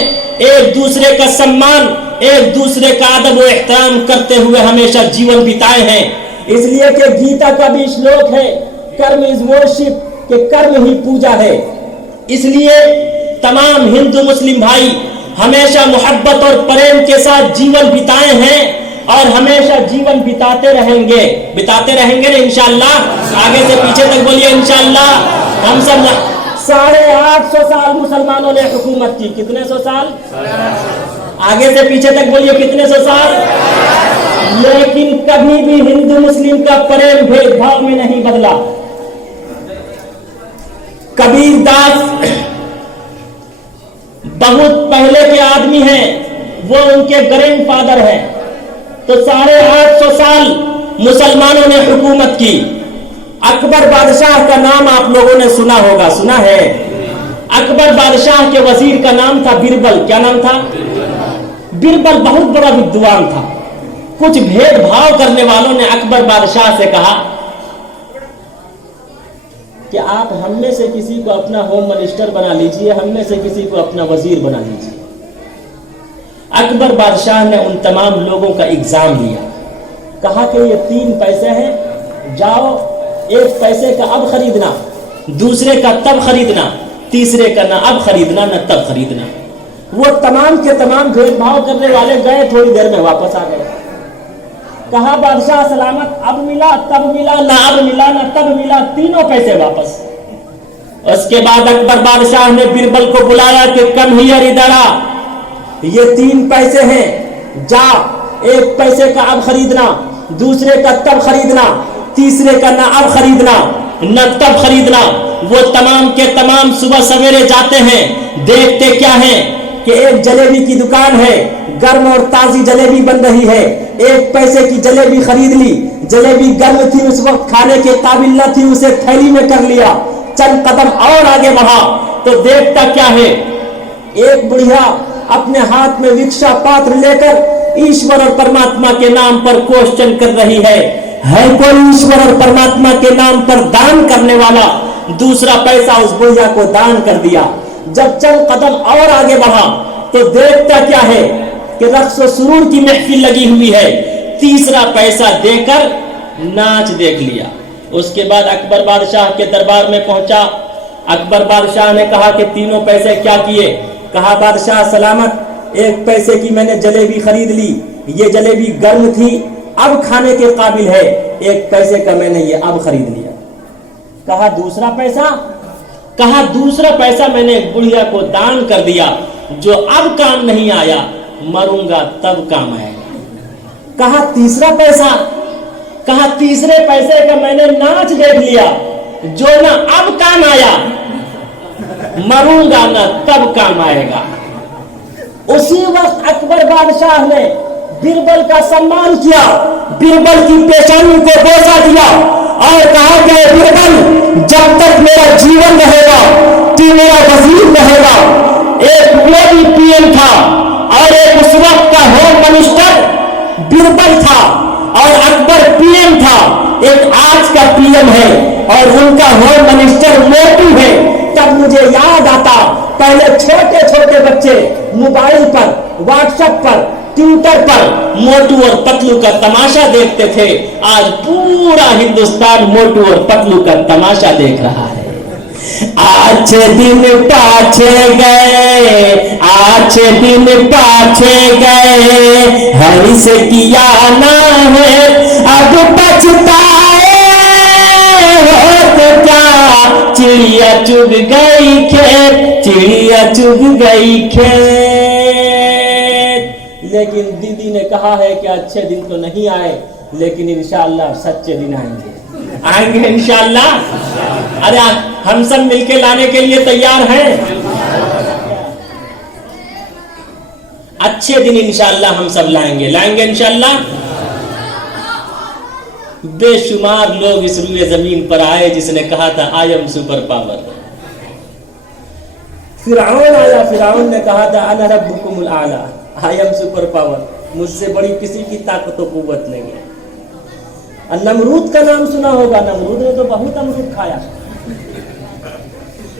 ایک دوسرے کا سمان، ایک دوسرے کا ادب و احترام کرتے ہوئے ہمیشہ جیون بتائے ہیں۔ اس لیے کہ گیتا کا بھی شلوک ہے، کرم از ورشپ، کہ کرم ہی پوجا ہے۔ اس لیے تمام ہندو مسلم بھائی ہمیشہ محبت اور پریم کے ساتھ جیون بتائے ہیں اور ہمیشہ جیون بتاتے رہیں گے نا انشاءاللہ۔ آگے سے پیچھے تک بولیے انشاءاللہ۔ ہم سب 850 سال مسلمانوں نے حکومت کی، کتنے سو سال؟ آگے سے پیچھے تک بولیے کتنے سو سال؟ لیکن کبھی بھی ہندو مسلم کا پریم بھید بھاؤ میں نہیں بدلا۔ کبیر داس بہت پہلے کے آدمی ہیں، وہ ان کے گرینڈ فادر ہیں، تو 850 سال مسلمانوں نے حکومت کی۔ اکبر بادشاہ کا نام آپ لوگوں نے سنا ہوگا، سنا ہے؟ اکبر بادشاہ کے وزیر کا نام تھا بربل۔ کیا نام تھا؟ بربل بہت بڑا ودوان تھا۔ کچھ بھید بھاؤ کرنے والوں نے اکبر بادشاہ سے کہا کہ آپ ہم میں سے کسی کو اپنا ہوم منسٹر بنا لیجئے، ہم میں سے کسی کو اپنا وزیر بنا لیجئے۔ اکبر بادشاہ نے ان تمام لوگوں کا ایگزام لیا، کہا کہ یہ 3 پیسے ہیں، جاؤ، 1 پیسے کا اب خریدنا، دوسرے کا تب خریدنا، تیسرے کا نہ اب خریدنا نہ تب خریدنا۔ وہ تمام کے تمام بھید بھاؤ کرنے والے گئے، تھوڑی دیر میں واپس آ گئے۔ کہا بادشاہ سلامت، اب ملا تب ملا، نہ اب ملا نہ تب ملا، تینوں پیسے واپس۔ اس کے بعد اکبر بادشاہ نے بربل کو بلایا کہ کم ہیئر ادھر آ، یہ 3 پیسے ہیں، جا 1 پیسے کا اب خریدنا، دوسرے کا تب خریدنا، تیسرے کا نہ اب خریدنا نہ تب خریدنا۔ وہ تمام کے تمام صبح سویرے جاتے ہیں، دیکھتے کیا ہیں کہ ایک جلیبی کی دکان ہے، گرم اور تازی جلیبی بن رہی ہے، 1 پیسے کی جلیبی خرید لی، جلیبی گرم تھی، اس وقت کھانے کے قابل نہ تھی، اسے تھیلی میں کر لیا، چند قدم اور آگے بڑھا تو دیکھتا کیا ہے، ایک بڑھیا اپنے ہاتھ میں وکشا پاتر لے کر ایشور اور پرماتما کے نام پر کوشچن کر رہی ہے है कोई ईश्वर और परमात्मा के नाम पर दान करने वाला, दूसरा पैसा उस बुढ़िया को दान कर दिया। जब चंद कदम और आगे बढ़ा तो देखता क्या है कि रक्स व सुरूर की महफिल लगी हुई है। तीसरा पैसा देकर नाच देख लिया। उसके बाद अकबर बादशाह के दरबार में पहुंचा। अकबर बादशाह ने कहा कि तीनों पैसे क्या किए? कहा बादशाह सलामत, एक पैसे की मैंने जलेबी खरीद ली, ये जलेबी गर्म थी, अब खाने के काबिल है, एक पैसे का मैंने ये अब खरीद लिया। कहा दूसरा पैसा? कहा दूसरा पैसा मैंने एक बुढ़िया को दान कर दिया, जो अब काम नहीं आया, मरूंगा तब काम आएगा। कहा तीसरा पैसा? कहा तीसरे पैसे का मैंने नाच देख लिया, जो ना अब काम आया, मरूंगा ना तब काम आएगा। उसी वक्त अकबर बादशाह ने बीरबल का सम्मान किया, बीरबल की पेशानी को बोसा दिया और कहा कि बीरबल, जब तक मेरा जीवन रहेगा तू मेरा वजीर रहेगा। एक मोदी पीएम था और एक उस वक्त का होम मिनिस्टर बीरबल था और अकबर पीएम था। एक आज का पीएम है और उनका होम मिनिस्टर मोटू है। तब मुझे याद आता, पहले छोटे छोटे बच्चे मोबाइल पर, व्हाट्सएप पर, ट्विटर पर मोटू और पतलू का तमाशा देखते थे। आज पूरा हिंदुस्तान मोटू और पतलू का तमाशा देख रहा है। अच्छे दिन पाछे गए, अच्छे दिन पाछे गए, हरि से किया ना है अब पछताए हो तो क्या। चिड़िया चुग गई खेत, चिड़िया चुग गई खेत। लेकिन दीदी ने कहा है कि अच्छे दिन तो नहीं आए, लेकिन इंशाअल्लाह सच्चे दिन आएंगे, आएंगे इंशाअल्लाह। अरे हम सब मिलके लाने के लिए तैयार हैं। अच्छे दिन इंशाअल्लाह हम सब लाएंगे, लाएंगे इंशाअल्लाह। बेशुमार लोग इस रुए जमीन पर आए जिसने कहा था आई एम सुपर पावर। फिरौन आया, फिरौन ने कहा था अना रब्बुकुमुल आला, आई एम सुपर पावर, मुझसे बड़ी किसी की ताकत और कुव्वत नहीं है। और नमरूद का नाम सुना होगा, नमरूद ने तो बहुत अमरूद खाया,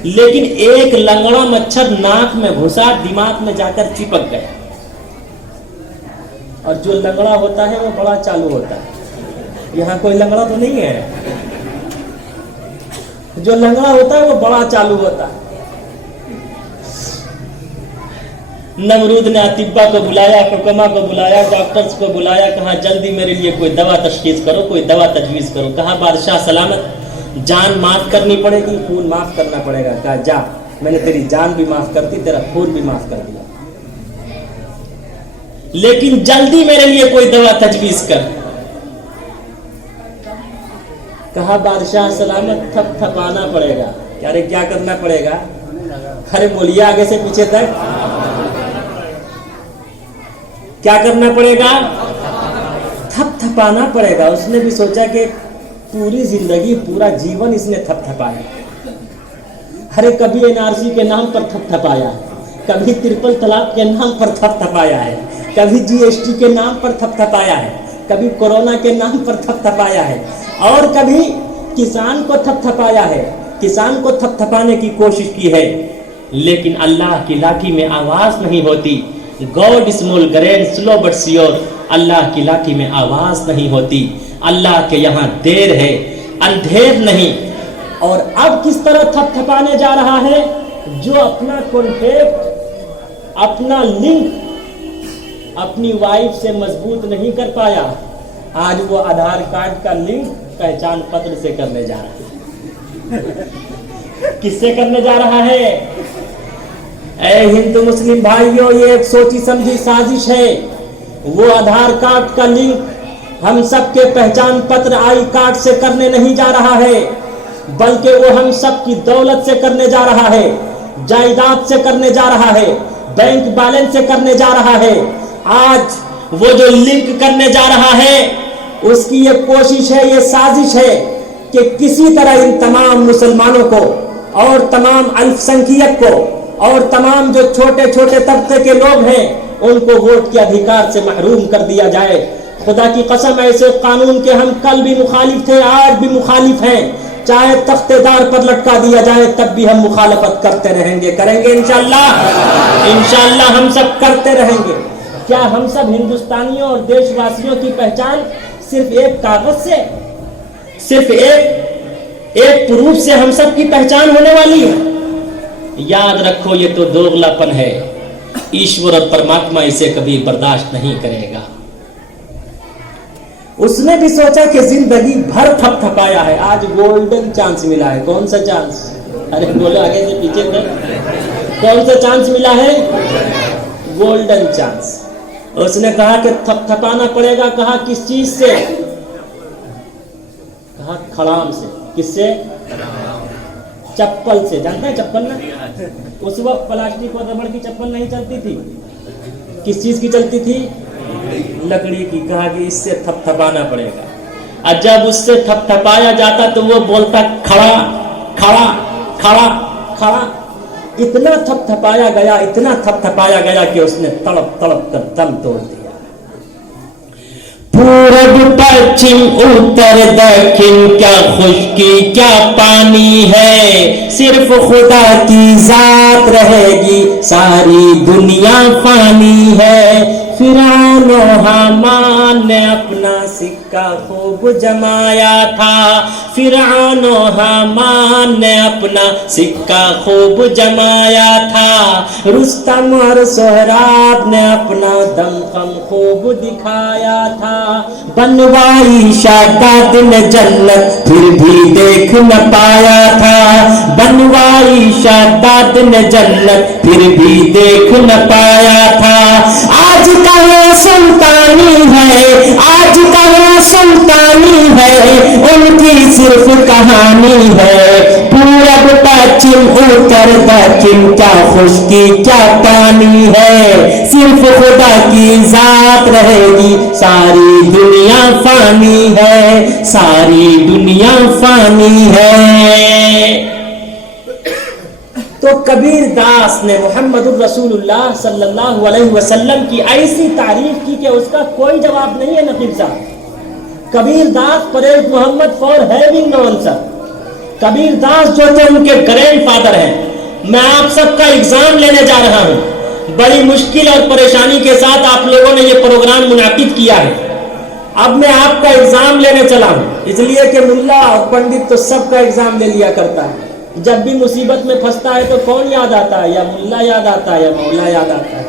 लेकिन एक लंगड़ा मच्छर नाक में घुसा, दिमाग में जाकर चिपक गया। और जो लंगड़ा होता है वो बड़ा चालू होता है। यहाँ कोई लंगड़ा तो नहीं है? जो लंगड़ा होता है वो बड़ा चालू होता है। नमरूद ने अतिब्बा को बुलाया, हुक्मा को बुलाया, डॉक्टर्स को बुलाया, कहा जल्दी मेरे लिए कोई दवा तशखीस करो, कोई दवा तजवीज करो। कहा बादशाह सलामत, जान माफ करनी पड़ेगी, खून माफ करना पड़ेगा। कहा जा, मैंने तेरी जान भी माफ कर दी, तेरा खून भी माफ कर दिया, लेकिन जल्दी मेरे लिए कोई दवा तजवीज कर। कहा बादशाह सलामत, थपथपाना पड़ेगा। अरे क्या करना पड़ेगा? अरे बोलिए आगे से पीछे तक क्या करना पड़ेगा? थपथपाना पड़ेगा। उसने भी सोचा कि पूरी जिंदगी, पूरा जीवन इसने थपथपाया। अरे कभी एनआरसी के नाम पर थपथपाया है, कभी ट्रिपल तलाक के नाम पर थपथपाया है, कभी जीएसटी के नाम पर थपथपाया है, कभी कोरोना के नाम पर थपथपाया है, और कभी किसान को थपथपाया है, किसान को थपथपाने की कोशिश की है, लेकिन अल्लाह की लाठी में आवाज नहीं होती। God small grain slow but sure, Allah की लाठी में आवाज नहीं होती। अल्लाह के यहाँ देर है, अंधेर नहीं। और अब किस तरह थपथपाने जा रहा है? जो अपना कॉन्टेक्ट, अपना लिंक अपनी वाइफ से मजबूत नहीं कर पाया, आज वो आधार कार्ड का लिंक पहचान पत्र से करने जा रहा है। किससे करने जा रहा है? ऐ हिंदू मुस्लिम भाइयों, ये एक सोची समझी साजिश है। वो आधार कार्ड का लिंक हम सबके पहचान पत्र आई कार्ड से करने नहीं जा रहा है, बल्कि वो हम सब की दौलत से करने जा रहा है, जायदाद से करने जा रहा है, बैंक बैलेंस से करने जा रहा है। आज वो जो लिंक करने जा रहा है, उसकी ये कोशिश है, ये साजिश है कि किसी तरह इन तमाम मुसलमानों को और तमाम अल्पसंख्यक को और तमाम जो छोटे छोटे तबके के लोग हैं, उनको वोट के अधिकार से महरूम कर दिया जाए। खुदा की कसम ऐसे कानून के हम कल भी मुखालिफ थे, आज भी मुखालिफ हैं। चाहे तख्तेदार पर लटका दिया जाए तब भी हम मुखालफत करते रहेंगे, करेंगे इंशाअल्लाह। इंशाअल्लाह हम सब करते रहेंगे। क्या हम सब हिंदुस्तानियों और देशवासियों की पहचान सिर्फ एक कागज से, सिर्फ एक प्रूफ से हम सब की पहचान होने वाली है? याद रखो, ये तो दोगलापन है। ईश्वर और परमात्मा इसे कभी बर्दाश्त नहीं करेगा। उसने भी सोचा कि जिंदगी भर थपथपाया है, आज गोल्डन चांस मिला है। कौन सा चांस? अरे बोलो आगे से पीछे तक। कौन सा चांस मिला है? Golden chance. उसने कहा कि थपथपाना पड़ेगा। कहा किस चीज से? कहा खड़ाम से। किससे? चप्पल से। जानते हैं चप्पल ना? उस वक्त प्लास्टिक और रबड़ की चप्पल नहीं चलती थी। किस चीज की चलती थी? लकड़ी की। कहा कि इससे थपथपाना पड़ेगा। और जब उससे थपथपाया जाता तो वो बोलता खड़ा खड़ा खड़ा खड़ा। इतना थपथपाया गया, इतना थपथपाया गया कि उसने तड़प तड़प कर दम तोड़ दिया। पूरब पश्चिम उत्तर दक्षिण, क्या खुशकी क्या पानी है। सिर्फ खुदा की जात रहेगी, सारी दुनिया फानी है। फिरौन और हामान ने अपना सिक्का खूब जमाया था। फिरौन और हामान ने अपना सिक्का खूब जमाया था। रुस्तम और सोहराब ने अपना दमखम खूब दिखाया था। बनवाई शादात ने जन्नत फिर भी देख न पाया था। बनवाई शादात ने जन्नत फिर भी देख न पाया था। आज कहाँ सुल्तानी है, आज कहाँ सुल्तानी है, उनकी सिर्फ कहानी है। पूरब पश्चिम उत्तर दक्षिण, क्या खुशकी क्या पानी है। सिर्फ खुदा की जात रहेगी, सारी दुनिया फानी है, सारी दुनिया फानी है। तो कबीर दास ने मोहम्मदुर रसूलुल्लाह सल्लल्लाहु अलैहि वसल्लम की ऐसी तारीफ की कि उसका कोई जवाब नहीं है। नकीब साहब, Kabir Das praised Muhammad for having no answer. Kabir Das जो थे उनके ग्रैंड फादर हैं। मैं आप सबका एग्जाम लेने जा रहा हूं। बड़ी मुश्किल और परेशानी के साथ आप लोगों ने ये प्रोग्राम मुनाकिद किया है। अब मैं आपका एग्जाम लेने चला हूं, इसलिए कि मुल्ला और पंडित तो सबका एग्जाम ले लिया करता है। जब भी मुसीबत में फंसता है तो कौन याद आता है? या मुल्ला याद आता है या मौला याद आता है।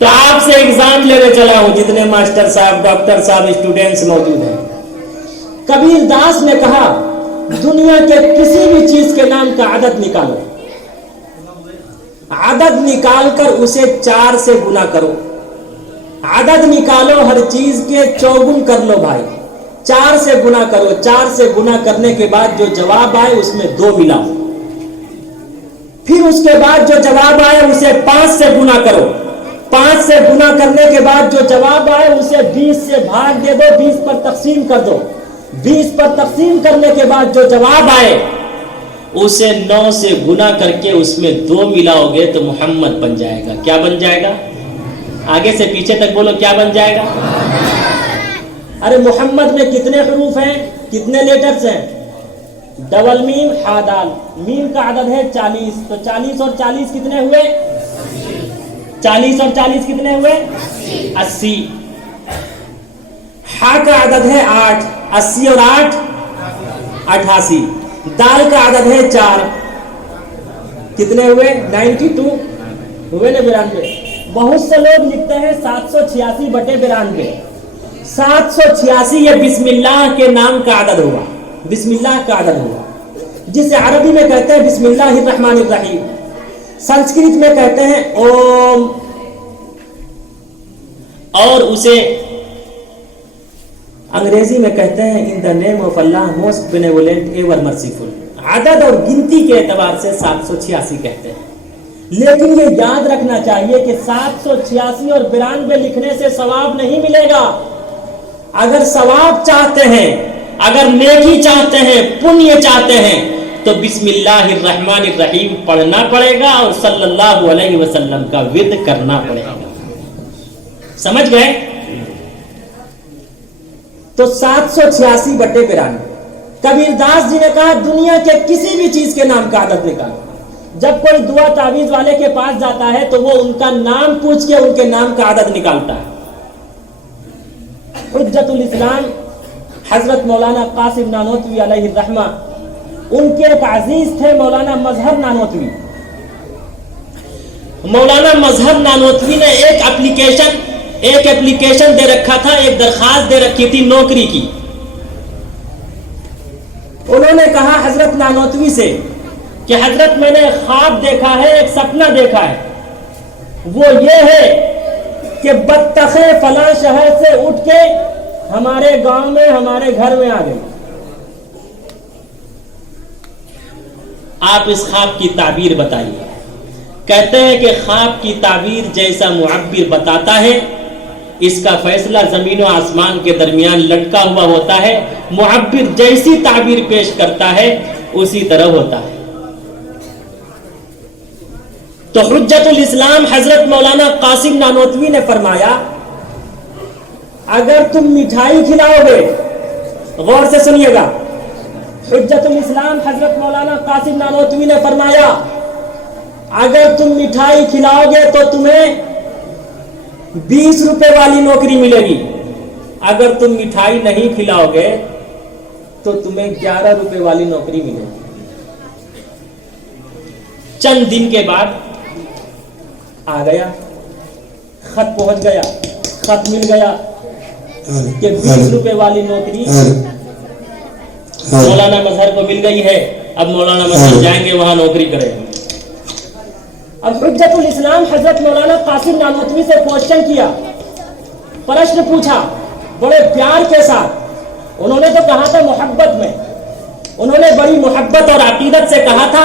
तो आपसे एग्जाम लेने चला हूं, जितने मास्टर साहब, डॉक्टर साहब, स्टूडेंट्स मौजूद हैं। कबीर दास ने कहा, दुनिया के किसी भी चीज के नाम का आदद निकालो, आदद निकाल कर उसे 4 से गुना करो। आदद निकालो, हर चीज के चौगुन कर लो भाई। 4 से गुना करो। 4 से गुना करने के बाद जो जवाब आए उसमें 2 मिलाओ। फिर उसके बाद जो जवाब आए उसे 5 से गुना करो। 5 से गुना करने के बाद जो जवाब आए उसे 20 से भाग दे दो, 20 पर तकसीम कर दो। 20 पर तकसीम करने के बाद जो जवाब आए उसे 9 से गुना करके उसमें 2 मिलाओगे तो मोहम्मद बन जाएगा। क्या बन जाएगा? आगे से पीछे तक बोलो, क्या बन जाएगा? अरे मोहम्मद में कितने हरूफ हैं, कितने लेटर्स हैं? डबल मीम हा दाल। मीम का आदद है 40, तो 40 और 40 कितने हुए? 40 और 40 कितने हुए? 80। हा का आदद है 8, 80 और 8 88। दाल का आदद है 4, कितने हुए? 92 हुए ना, 92। बहुत से लोग लिखते हैं 786/92। 786 ये बिस्मिल्लाह के नाम का आदद हुआ, बिस्मिल्लाह का आदद हुआ, जिसे अरबी में कहते हैं बिस्मिल्लाहिर्रहमानिर्रहीम, संस्कृत में कहते हैं ओम, और उसे अंग्रेजी में कहते हैं in the name of Allah most benevolent ever merciful. आदद और गिनती के एतबार से 786 कहते हैं, लेकिन ये याद रखना चाहिए कि 786 और 92 लिखने से सवाब नहीं मिलेगा। अगर सवाब चाहते हैं, अगर नेकी चाहते हैं, पुण्य चाहते हैं, तो बिस्मिल्लाहिर्रहमानिर्रहीम पढ़ना पड़ेगा और सल्लल्लाहु अलैहि वसल्लम का विर्द करना पड़ेगा। समझ गए? तो 786/92। कबीरदास जी ने कहा दुनिया के किसी भी चीज के नाम का आदत निकालो। जब कोई दुआ तावीज वाले के पास जाता है तो वो उनका नाम पूछ के उनके नाम का आदत निकालता है। हुज्जतुल इस्लाम हजरत मौलाना कासिम नानोतवी अलैहि रहमा, उनके एक अजीज थे मौलाना मजहर नानोतवी। मौलाना मजहर नानोतवी ने एक एप्लीकेशन दे रखा था, एक दरखास्त दे रखी थी नौकरी की। उन्होंने कहा हजरत नानोतवी से कि हजरत मैंने ख्वाब देखा है, एक सपना देखा है, वो ये है कि बत्तखे फलां शहर से उठ के हमारे गांव में हमारे घर में आ गई। आप इस ख्वाब की ताबीर बताइए। कहते हैं कि ख्वाब की ताबीर जैसा मुअब्बिर बताता है, इसका फैसला जमीन और आसमान के दरमियान लटका हुआ होता है। मुअब्बिर जैसी ताबीर पेश करता है उसी तरह होता है। तो हुज्जतुल इस्लाम हजरत मौलाना कासिम नानोतवी ने फरमाया, अगर तुम मिठाई खिलाओगे, गौर से सुनिएगा, हुज्जतुल इस्लाम हजरत मौलाना कासिम नानोतवी ने फरमाया, अगर तुम मिठाई खिलाओगे तो तुम्हें 20 रुपए वाली नौकरी मिलेगी। अगर तुम मिठाई नहीं खिलाओगे तो तुम्हें 11 रुपए वाली नौकरी मिलेगी। चंद दिन के बाद आ गया, खत पहुंच गया, खत मिल गया कि 20 रुपए वाली नौकरी मौलाना मजहर को मिल गई है। अब मौलाना मजहर जाएंगे वहां नौकरी करेंगे। अब हुज्जतुल इस्लाम हजरत मौलाना कासिम नानोतवी से क्वेश्चन किया, प्रश्न पूछा बड़े प्यार के साथ। उन्होंने तो कहा था मोहब्बत में, उन्होंने बड़ी मोहब्बत और अकीदत से कहा था।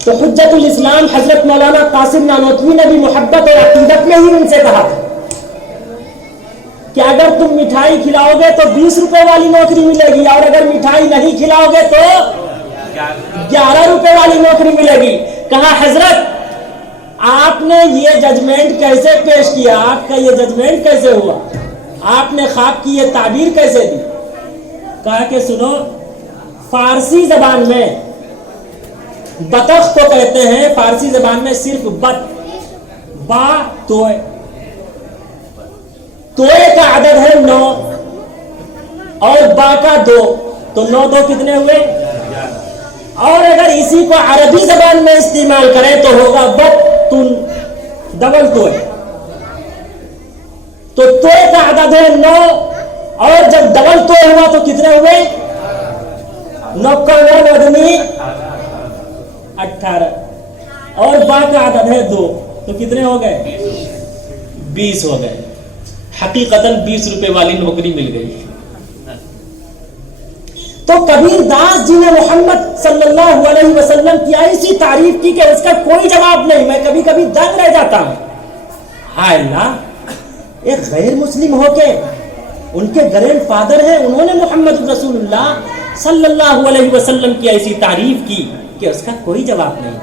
तो हुज्जतुल इस्लाम हजरत मौलाना कासिम नानोतवी ने भी मोहब्बत और अकीदत में ही उनसे कहा कि अगर तुम मिठाई खिलाओगे तो 20 रुपए वाली नौकरी मिलेगी, और अगर मिठाई नहीं खिलाओगे तो 11 रुपए वाली नौकरी मिलेगी। कहा हजरत आपने ये जजमेंट कैसे पेश किया, आपका ये जजमेंट कैसे हुआ, आपने ख्वाब की ये ताबीर कैसे दी? कहा कि सुनो, फारसी जबान में बतख को कहते हैं, फारसी जबान में सिर्फ बा तोय, तोय का आदद है 9 और बा का 2, तो 9 2 कितने हुए? और अगर इसी को अरबी जबान में इस्तेमाल करें तो होगा बत्तुन, डबल तोय। तो तोय का आदद है 9, और जब डबल तोय हुआ तो कितने हुए? 9 का 9 आदमी 18, और बा का आदद है 2, तो कितने हो गए? 20 हो गए। हकीकतन 20 रुपए वाली नौकरी मिल गई। तो कबीरदास जी ने मोहम्मद सल्लल्लाहु अलैहि वसल्लम की ऐसी तारीफ की कि उसका कोई जवाब नहीं। मैं कभी कभी दंग रह जाता हूं। हाय अल्लाह, एक गैर मुस्लिम होके उनके ग्रैंड फादर हैं, उन्होंने मोहम्मद रसूलुल्लाह सल्लल्लाहु अलैहि वसल्लम की ऐसी तारीफ की कि उसका कोई जवाब नहीं।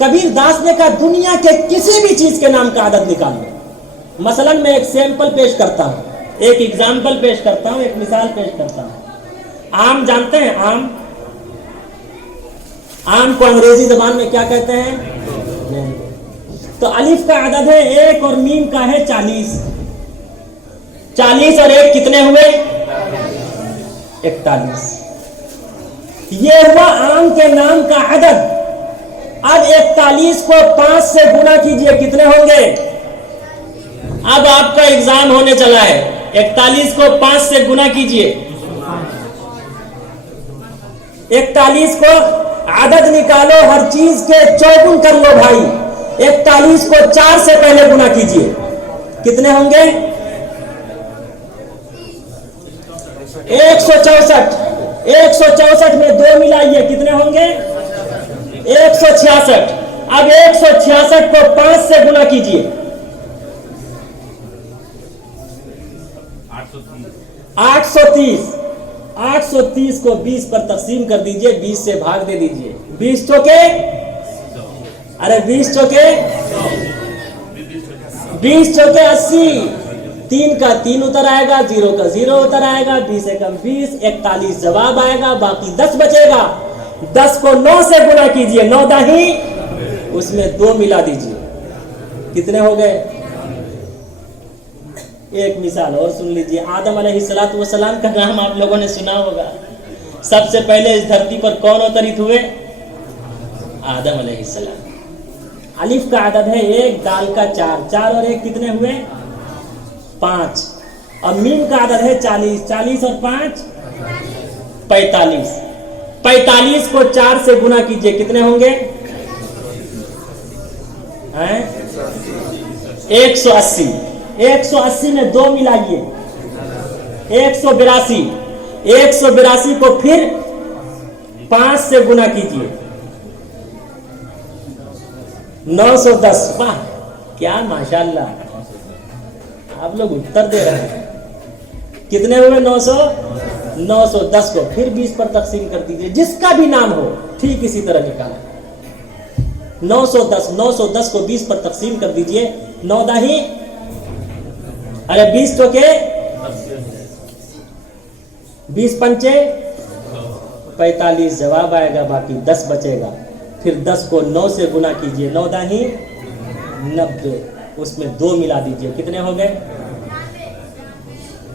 कबीरदास ने कहा दुनिया के किसी भी चीज के नाम का आदत निकाल लो। मसलन मैं एक सैंपल पेश करता हूं, एक एग्जाम्पल पेश करता हूं, एक मिसाल पेश करता हूं। आम जानते हैं? आम को अंग्रेजी जबान में क्या कहते हैं? तो अलिफ का आदद है 1 और मीम का है 40। 40 और 1 कितने हुए? 41। ये हुआ आम के नाम का अदद। अब 41 को 5 से गुना कीजिए, कितने होंगे? अब आपका एग्जाम होने चला है। 41 को 5 से गुना कीजिए, 41 को आदद निकालो, हर चीज के चौगुन कर लो भाई। 41 को 4 से पहले गुना कीजिए, कितने होंगे? 164। 164 में 2 मिलाइए, कितने होंगे? 166। अब 166 को 5 से गुना कीजिए, 830। 830 को 20 पर तकसीम कर दीजिए, 20 से भाग दे दीजिए। 20 चौके, अरे 20 चौके 20 चौके 80, 3 का 3 उतर आएगा, 0 का 0 उतर आएगा, 20 से कम 20, 41 जवाब आएगा, बाकी 10 बचेगा। 10 को 9 से गुना कीजिए, 9 दाही, उसमें 2 मिला दीजिए, कितने हो गए? एक मिसाल और सुन लीजिए। आदम अलैहिस्सलातु वस्सलाम का नाम आप लोगों ने सुना होगा। सबसे पहले इस धरती पर कौन अवतरित हुए? आदम अलैहिस्सलाम। अलिफ का आदद है 1, दाल का 4, 4 और 1 कितने हुए? 5। और मीम का आदद है 40, 40 और 5 45। 45 को 4 से गुना कीजिए, कितने होंगे? 180। 180 में 2 मिलाइए, 182। 182 को फिर 5 से गुना कीजिए, 910। वाह क्या माशाल्लाह, आप लोग उत्तर दे रहे हैं। कितने हुए? 900। 910 को फिर 20 पर तकसीम कर दीजिए, जिसका भी नाम हो ठीक इसी तरह निकालें। 910, 910 को 20 पर तकसीम कर दीजिए, 9 दाही, अरे 20 तो के 20 पंचे 45 जवाब आएगा, बाकी 10 बचेगा। फिर 10 को 9 से गुना कीजिए, 9 दाही 90, उसमें 2 मिला दीजिए, कितने हो गए?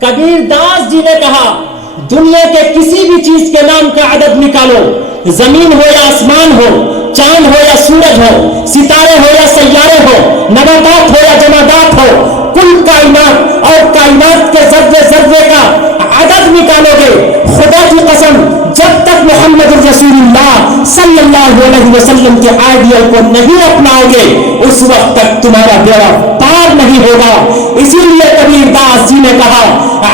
कबीर दास जी ने कहा दुनिया के किसी भी चीज के नाम का अदद निकालो, जमीन हो या आसमान हो, चांद हो या सूरज हो, सितारे हो या सैयारे हो, नबातात हो या जमादात हो, कुल कायनात और कायनात के जर्रे जर्रे का अदद निकालोगे, खुदा की कसम जब तक मोहम्मद रसूलुल्लाह सल्लल्लाहु अलैहि वसल्लम के आइडियल को नहीं अपनाओगे उस वक्त तक तुम्हारा बेड़ा पार नहीं होगा। इसीलिए कबीर दास जी ने कहा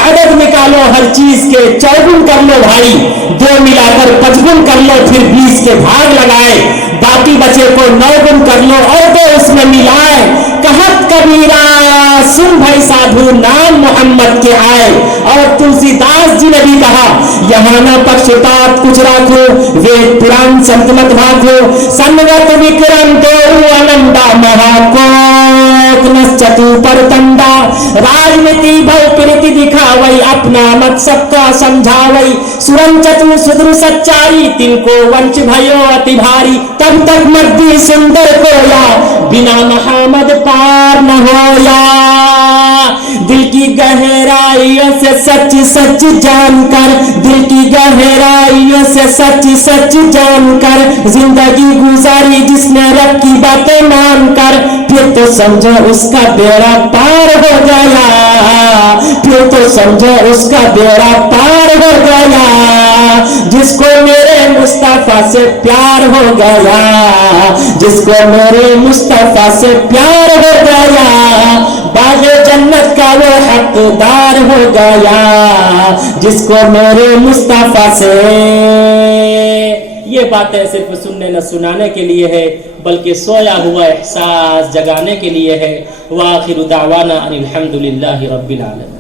अदद निकालो हर चीज के, 4 कर लो भाई, 2 मिलाकर 5 कर लो, फिर 20 के भाग लगाए, बाकी बचे को 9 कर लो और 2 उसमें मिलाए। कहत कबीरा सुन भाई साधु, नाम मोहम्मद के आए। और तुलसीदास जी ने भी कहा यहाँ न पक्षपात कुछ राखो, वेद पुराण संतमत भाखो, संगत विक्रम दो अनंदा महाकोक नश्चतु परतंदा, राजनीति भव कृति दिखावई, अपना मत सबका समझावई, सुरंचतु सुदृढ़ सच्चाई, तिनको वंश भयो अति भारी, तब तक मर्दी सुंदर कोया, बिना मोहम्मद पार न होया। दिल की गहराइयों से सच सच जानकर, दिल की गहराइयों से सच सच जानकर, जिंदगी गुजारी जिसने रब की बातें मानकर, फिर तो समझो उसका बेड़ा पार हो गया, फिर तो समझो उसका बेड़ा पार हो गया। जिसको मेरे मुस्तफा से प्यार हो गया, जिसको मेरे मुस्तफा से प्यार हो गया, बागे जन्नत का वो हकदार हो गया, जिसको मेरे मुस्तफा से। ये बातें सिर्फ सुनने न सुनाने के लिए है, बल्कि सोया हुआ एहसास जगाने के लिए है। वाखिरु दावाना अनिल हम्दुलिल्लाहि रब्बिल आलमीन।